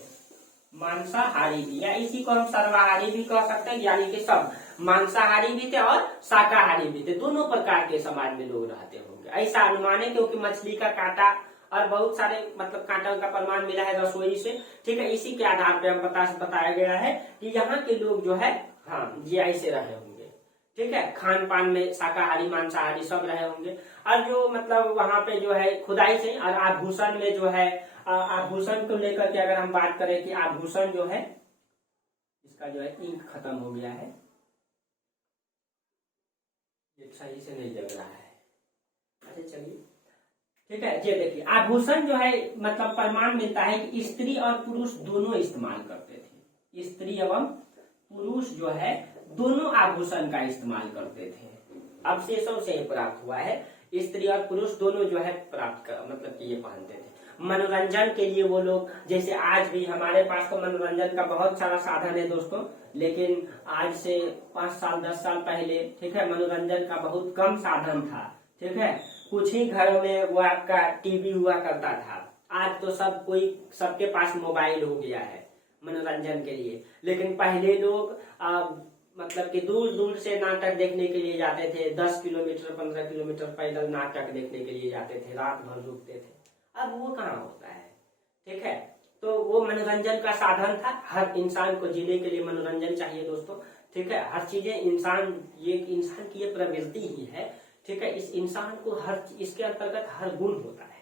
मांसाहारी भी, या इसी को हम सर्वाहारी भी कह सकते हैं, यानी कि सब मांसाहारी भी थे और शाकाहारी भी थे, दोनों प्रकार के समाज में लोग रहते होंगे, ऐसा अनुमान है। क्योंकि मछली का कांटा और बहुत सारे मतलब कांटों का प्रमाण मिला है रसोई से। ठीक है, इसी के आधार पर हम बताया गया है कि यहाँ के लोग जो है हाँ ये ऐसे रहे होंगे। ठीक है, खान पान में शाकाहारी मांसाहारी सब रहे होंगे। और जो मतलब वहां पे जो है खुदाई से और आभूषण में जो है आभूषण को लेकर के अगर हम बात करें कि आभूषण जो है इसका जो है इंक खत्म हो गया है, ये सही से नहीं लग रहा है। अच्छा चलिए, ठीक है, ये देखिए आभूषण जो है मतलब प्रमाण मिलता है कि स्त्री और पुरुष दोनों इस्तेमाल करते थे, स्त्री एवं पुरुष जो है दोनों आभूषण का इस्तेमाल करते थे। अवशेषों से प्राप्त हुआ है, स्त्री और पुरुष दोनों जो है प्राप्त कर मतलब कि ये पहनते थे। मनोरंजन के लिए वो लोग, जैसे आज भी हमारे पास तो मनोरंजन का बहुत सारा साधन है दोस्तों, लेकिन आज से 5 साल 10 साल पहले ठीक है मनोरंजन का बहुत कम साधन था। ठीक है, कुछ ही घरों में वो आपका टीवी हुआ करता था। आज तो सबके पास मोबाइल हो गया है मनोरंजन के लिए। लेकिन पहले लोग मतलब कि दूर दूर से नाटक देखने के लिए जाते थे, 10 किलोमीटर 15 किलोमीटर पैदल नाटक देखने के लिए जाते थे, रात भर रुकते थे। अब वो कहाँ होता है। ठीक है, तो वो मनोरंजन का साधन था। हर इंसान को जीने के लिए मनोरंजन चाहिए दोस्तों। ठीक है, हर चीजें इंसान की ये प्रवृत्ति ही है। ठीक है, इस इंसान को इसके अंतर्गत हर गुण होता है।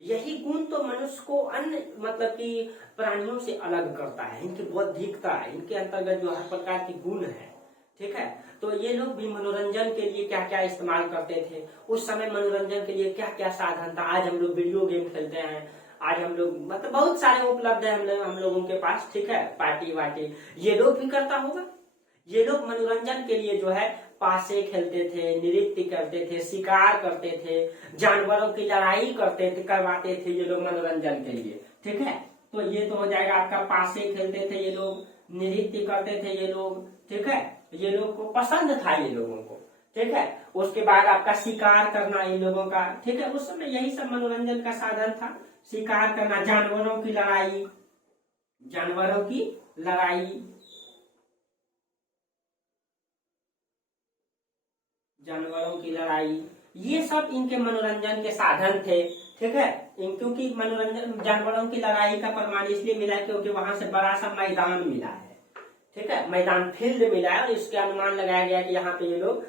यही गुण तो मनुष्य को अन्य मतलब कि प्राणियों से अलग करता है, इनकी बौद्धिकता, इनके अंतर्गत जो हर प्रकार की गुण है। ठीक है, तो ये लोग भी मनोरंजन के लिए क्या क्या इस्तेमाल करते थे, उस समय मनोरंजन के लिए क्या क्या साधन था। आज हम लोग वीडियो गेम खेलते हैं, आज हम लोग मतलब बहुत सारे उपलब्ध है हम लोगों के पास। ठीक है, पार्टी वार्टी ये लोग भी करता होगा। ये लोग मनोरंजन के लिए जो है पासे खेलते थे, नृत्य करते थे, शिकार करते थे, जानवरों की लड़ाई करवाते थे ये लोग मनोरंजन के लिए। ठीक है, तो ये तो हो जाएगा आपका, पासे खेलते थे ये लोग, नृत्य करते थे ये लोग। ठीक है, ये लोग को पसंद था ये लोगों को। ठीक है, उसके बाद आपका शिकार करना इन लोगों का। ठीक है, उस समय यही सब मनोरंजन का साधन था, शिकार करना, जानवरों की लड़ाई, जानवरों की लड़ाई, जानवरों की लड़ाई, ये सब इनके मनोरंजन के साधन थे। ठीक है, क्योंकि मनोरंजन जानवरों की लड़ाई का प्रमाण इसलिए मिला है क्योंकि वहां से बड़ा सा मैदान मिला है। ठीक है, मैदान फील्ड मिला है और इसके अनुमान लगाया गया कि यहाँ पे ये लोग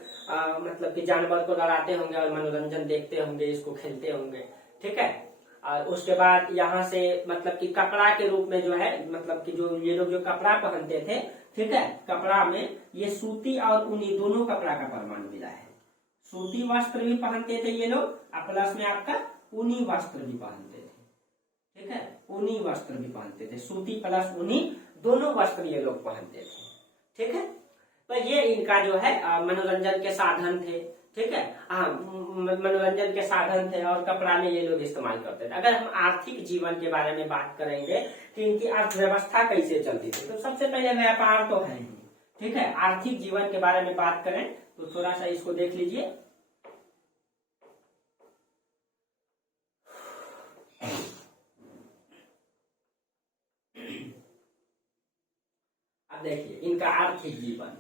मतलब कि जानवर को लड़ाते होंगे और मनोरंजन देखते होंगे, इसको खेलते होंगे। ठीक है, और उसके बाद यहाँ से मतलब कि कपड़ा के रूप में जो है मतलब कि जो ये लोग जो कपड़ा पहनते थे। ठीक है, कपड़ा में ये सूती और ऊनी दोनों कपड़ा का प्रमाण मिला है। सूती वस्त्र भी पहनते थे ये लोग और प्लस में आपका ऊनी वस्त्र भी पहनते थे। ठीक है, ऊनी वस्त्र भी पहनते थे, सूती प्लस ऊनी दोनों वस्त्र ये लोग पहनते थे। ठीक है, तो ये इनका जो है मनोरंजन के साधन थे। ठीक है, मनोरंजन के साधन थे और कपड़ा में ये लोग इस्तेमाल करते थे। अगर हम आर्थिक जीवन के बारे में बात करेंगे कि इनकी अर्थव्यवस्था कैसे चलती थी, तो सबसे पहले व्यापार तो है ही। ठीक है, आर्थिक जीवन के बारे में बात करें तो थोड़ा सा इसको देख लीजिए। अब देखिए इनका आर्थिक जीवन,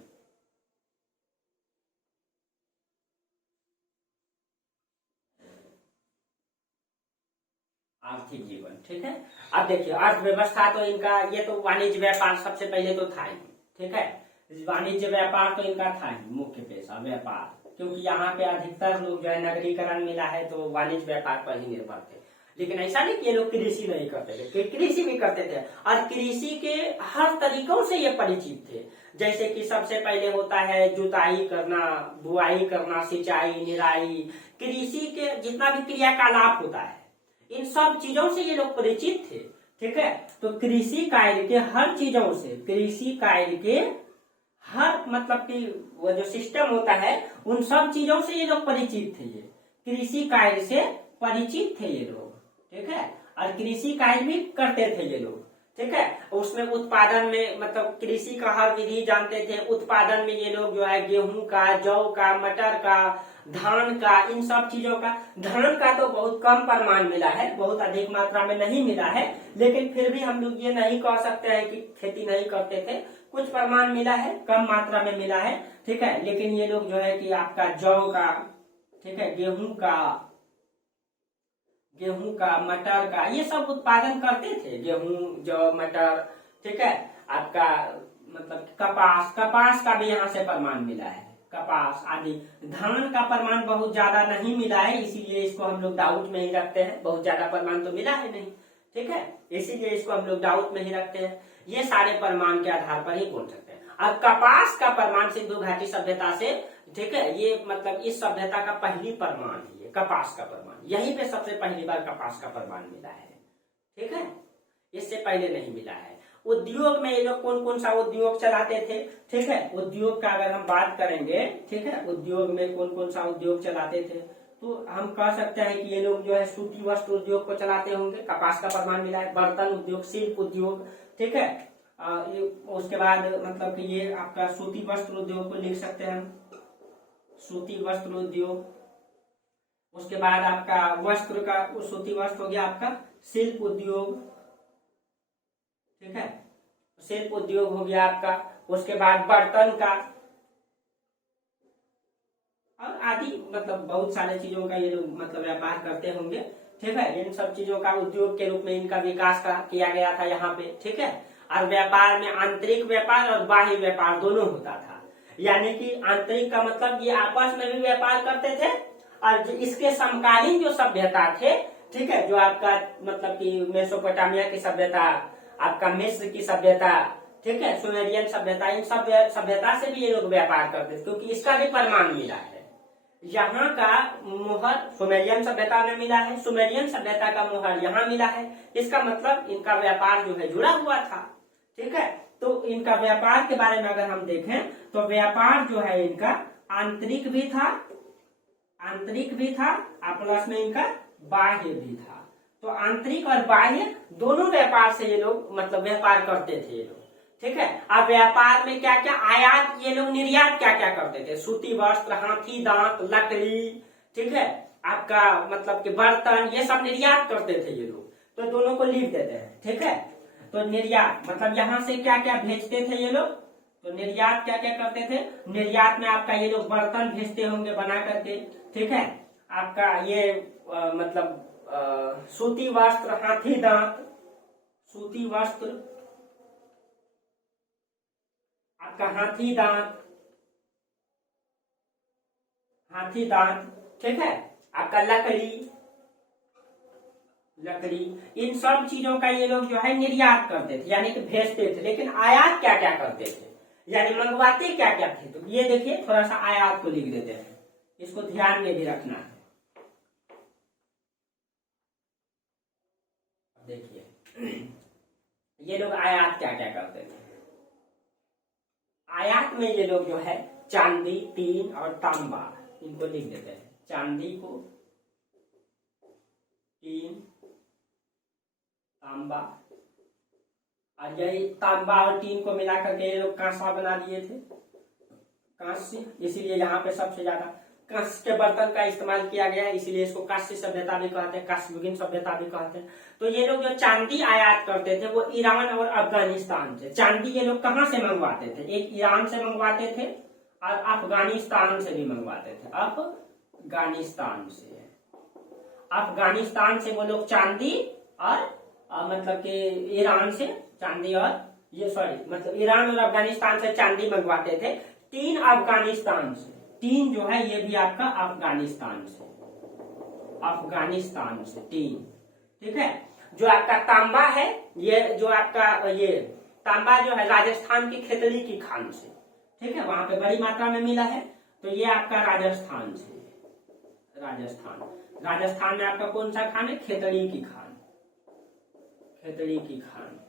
आर्थिक जीवन। ठीक है, अब देखिए अर्थव्यवस्था तो इनका ये तो वाणिज्य व्यापार सबसे पहले तो था ही, ठीक है। वाणिज्य व्यापार तो इनका था ही मुख्य पेशा व्यापार, क्योंकि यहाँ पे अधिकतर लोग जो है नगरीकरण मिला है तो वाणिज्य व्यापार पर ही निर्भर थे। लेकिन ऐसा नहीं कि ये लोग कृषि नहीं करते थे, कृषि भी करते थे और कृषि के हर तरीकों से ये परिचित थे। जैसे कि सबसे पहले होता है जुताई करना, बुआई करना, सिंचाई, निराई, कृषि के जितना भी क्रियाकलाप होता है इन सब चीजों से ये लोग परिचित थे, ठीक है। तो कृषि कार्य के हर चीजों से, कृषि कार्य के हर मतलब कि वो जो सिस्टम होता है उन सब चीजों से ये लोग परिचित थे। ये कृषि कार्य से परिचित थे ये लोग, ठीक है। और कृषि कार्य भी करते थे ये लोग, ठीक है। उसमें उत्पादन में मतलब कृषि का हर विधि जानते थे। उत्पादन में ये लोग जो है गेहूं का, जौ का, मटर का, धान का, इन सब चीजों का, धान का तो बहुत कम परिमाण मिला है, बहुत अधिक मात्रा में नहीं मिला है, लेकिन फिर भी हम लोग ये नहीं कह सकते हैं कि खेती नहीं करते थे। कुछ परिमाण मिला है, कम मात्रा में मिला है, ठीक है। लेकिन ये लोग जो है कि आपका जौ का, ठीक है, गेहूं का, मटर का, ये सब उत्पादन करते थे। गेहूं, जौ, मटर, ठीक है। आपका मतलब कपास का भी यहाँ से प्रमाण मिला है, कपास आदि। धान का प्रमाण बहुत ज्यादा नहीं मिला है, इसीलिए इसको हम लोग डाउट में ही रखते हैं। बहुत ज्यादा प्रमाण तो मिला है नहीं, ठीक है, इसीलिए इसको हम लोग डाउट में ही रखते हैं। ये सारे प्रमाण के आधार पर ही बोल सकते हैं। अब कपास का प्रमाण सिंधु घाटी सभ्यता से, ठीक है, ये मतलब इस सभ्यता का पहली प्रमाण है ये कपास का प्रमाण। यहीं पे सबसे पहली बार कपास का प्रमाण मिला है, ठीक है, इससे पहले नहीं मिला है। उद्योग में ये लोग कौन कौन सा उद्योग चलाते थे, ठीक है। उद्योग का अगर हम बात करेंगे, ठीक है, उद्योग में कौन कौन सा उद्योग चलाते थे, तो हम कह सकते हैं कि ये लोग जो है सूती वस्त्र उद्योग को चलाते होंगे, कपास का प्रमाण मिला है। बर्तन उद्योग, शिल्प उद्योग, ठीक है। उसके बाद मतलब कि ये आपका सूती वस्त्र उद्योग को लिख सकते हैं हम, सूती वस्त्र उद्योग। उसके बाद आपका वस्त्र का, सूती वस्त्र हो गया आपका शिल्प उद्योग, ठीक है, शिल्प उद्योग हो गया आपका। उसके बाद बर्तन का और आदि मतलब बहुत सारे चीजों का ये लोग मतलब व्यापार करते होंगे, ठीक है। इन सब चीजों का उद्योग के रूप में इनका विकास किया गया था यहाँ पे, ठीक है। और व्यापार में आंतरिक व्यापार और बाह्य व्यापार दोनों होता था। यानी कि आंतरिक का मतलब ये आपस में भी व्यापार करते थे, और जो इसके समकालीन जो सभ्यता थे, ठीक है, जो आपका मतलब कि मेसोपोटामिया की सभ्यता, आपका मिस्र की सभ्यता, ठीक है, सुमेरियन सभ्यता, इन सब सभ्यता से भी ये लोग व्यापार करते थे, क्योंकि इसका भी प्रमाण मिला है। यहाँ का मोहर सुमेरियन सभ्यता में मिला है, सुमेरियन सभ्यता का मोहर यहाँ मिला है। इसका मतलब इनका व्यापार जो है जुड़ा हुआ था, ठीक है। तो इनका व्यापार के बारे में अगर हम देखें तो व्यापार जो है इनका आंतरिक भी था और प्लस में इनका बाह्य भी था। तो आंतरिक और बाह्य दोनों व्यापार से ये लोग मतलब व्यापार करते थे ये लोग, ठीक है। अब व्यापार में क्या क्या आयात, ये लोग निर्यात क्या क्या करते थे, सूती वस्त्र, हाथी दांत, लकड़ी, ठीक है, आपका मतलब कि बर्तन, ये सब निर्यात करते थे ये लोग। तो दोनों को लिख देते हैं, ठीक है। तो निर्यात मतलब यहाँ से क्या क्या भेजते थे ये लोग, तो निर्यात क्या क्या करते थे, निर्यात में आपका ये लोग बर्तन भेजते होंगे बना करके, ठीक है। आपका ये मतलब सूती वस्त्र, हाथी दांत, सूती वस्त्र, आपका हाथी दांत, ठीक है, आपका लकड़ी, इन सब चीजों का ये लोग जो है निर्यात करते थे, यानी कि भेजते थे। लेकिन आयात क्या क्या करते थे, यानी मंगवाते क्या क्या थे, तो ये देखिए थोड़ा सा आयात को लिख देते हैं, इसको ध्यान में भी रखना है। देखिए ये लोग आयात क्या क्या करते थे। आयात में ये लोग जो है चांदी, टीन और तांबा, इनको लिख देते हैं। चांदी को, टीन, तांबा, और यही तांबा और टीन को मिला करके ये लोग कांसा बना दिए थे, कांस्य। इसीलिए यहाँ पे सबसे ज्यादा कांस्य के बर्तन का इस्तेमाल किया गया है, इसीलिए इसको कांस्य सभ्यता भी कहते हैं, कांस्ययुगीन सभ्यता भी कहते हैं। तो ये लोग जो चांदी आयात करते थे वो ईरान और अफगानिस्तान से। चांदी ये लोग कहाँ से मंगवाते थे, एक ईरान से मंगवाते थे और अफगानिस्तान से भी मंगवाते थे। अफगानिस्तान से वो लोग चांदी और मतलब कि ईरान से चांदी, और ये सॉरी मतलब ईरान और अफगानिस्तान से चांदी मंगवाते थे। 3 अफगानिस्तान से, 3 जो है ये भी आपका अफगानिस्तान से, 3, ठीक है। जो आपका तांबा है, ये जो आपका ये तांबा जो है राजस्थान की खेतड़ी की खान से, ठीक है, वहां पे बड़ी मात्रा में मिला है। तो ये आपका राजस्थान से, राजस्थान में आपका कौन सा खान है? खेतड़ी की खान,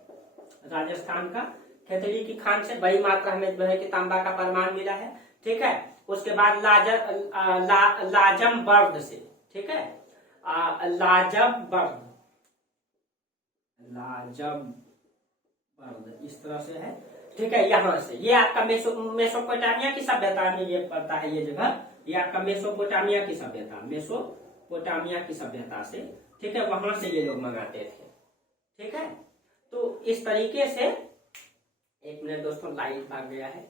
राजस्थान का खेतड़ी की खान से बड़ी मात्रा में जो है कि तांबा का परमाणु मिला है, ठीक है। उसके बाद लाजम बर्द से, ठीक है, लाजम बर्द, इस तरह से है, ठीक है। यहाँ से ये आपका मेसोपोटामिया की सभ्यता में ये पड़ता है, ये जगह, ये आपका मेसोपोटामिया की सभ्यता से, ठीक है, वहां से ये लोग मंगाते थे, ठीक है। तो इस तरीके से, एक मिनट दोस्तों, लाइट भाग गया है।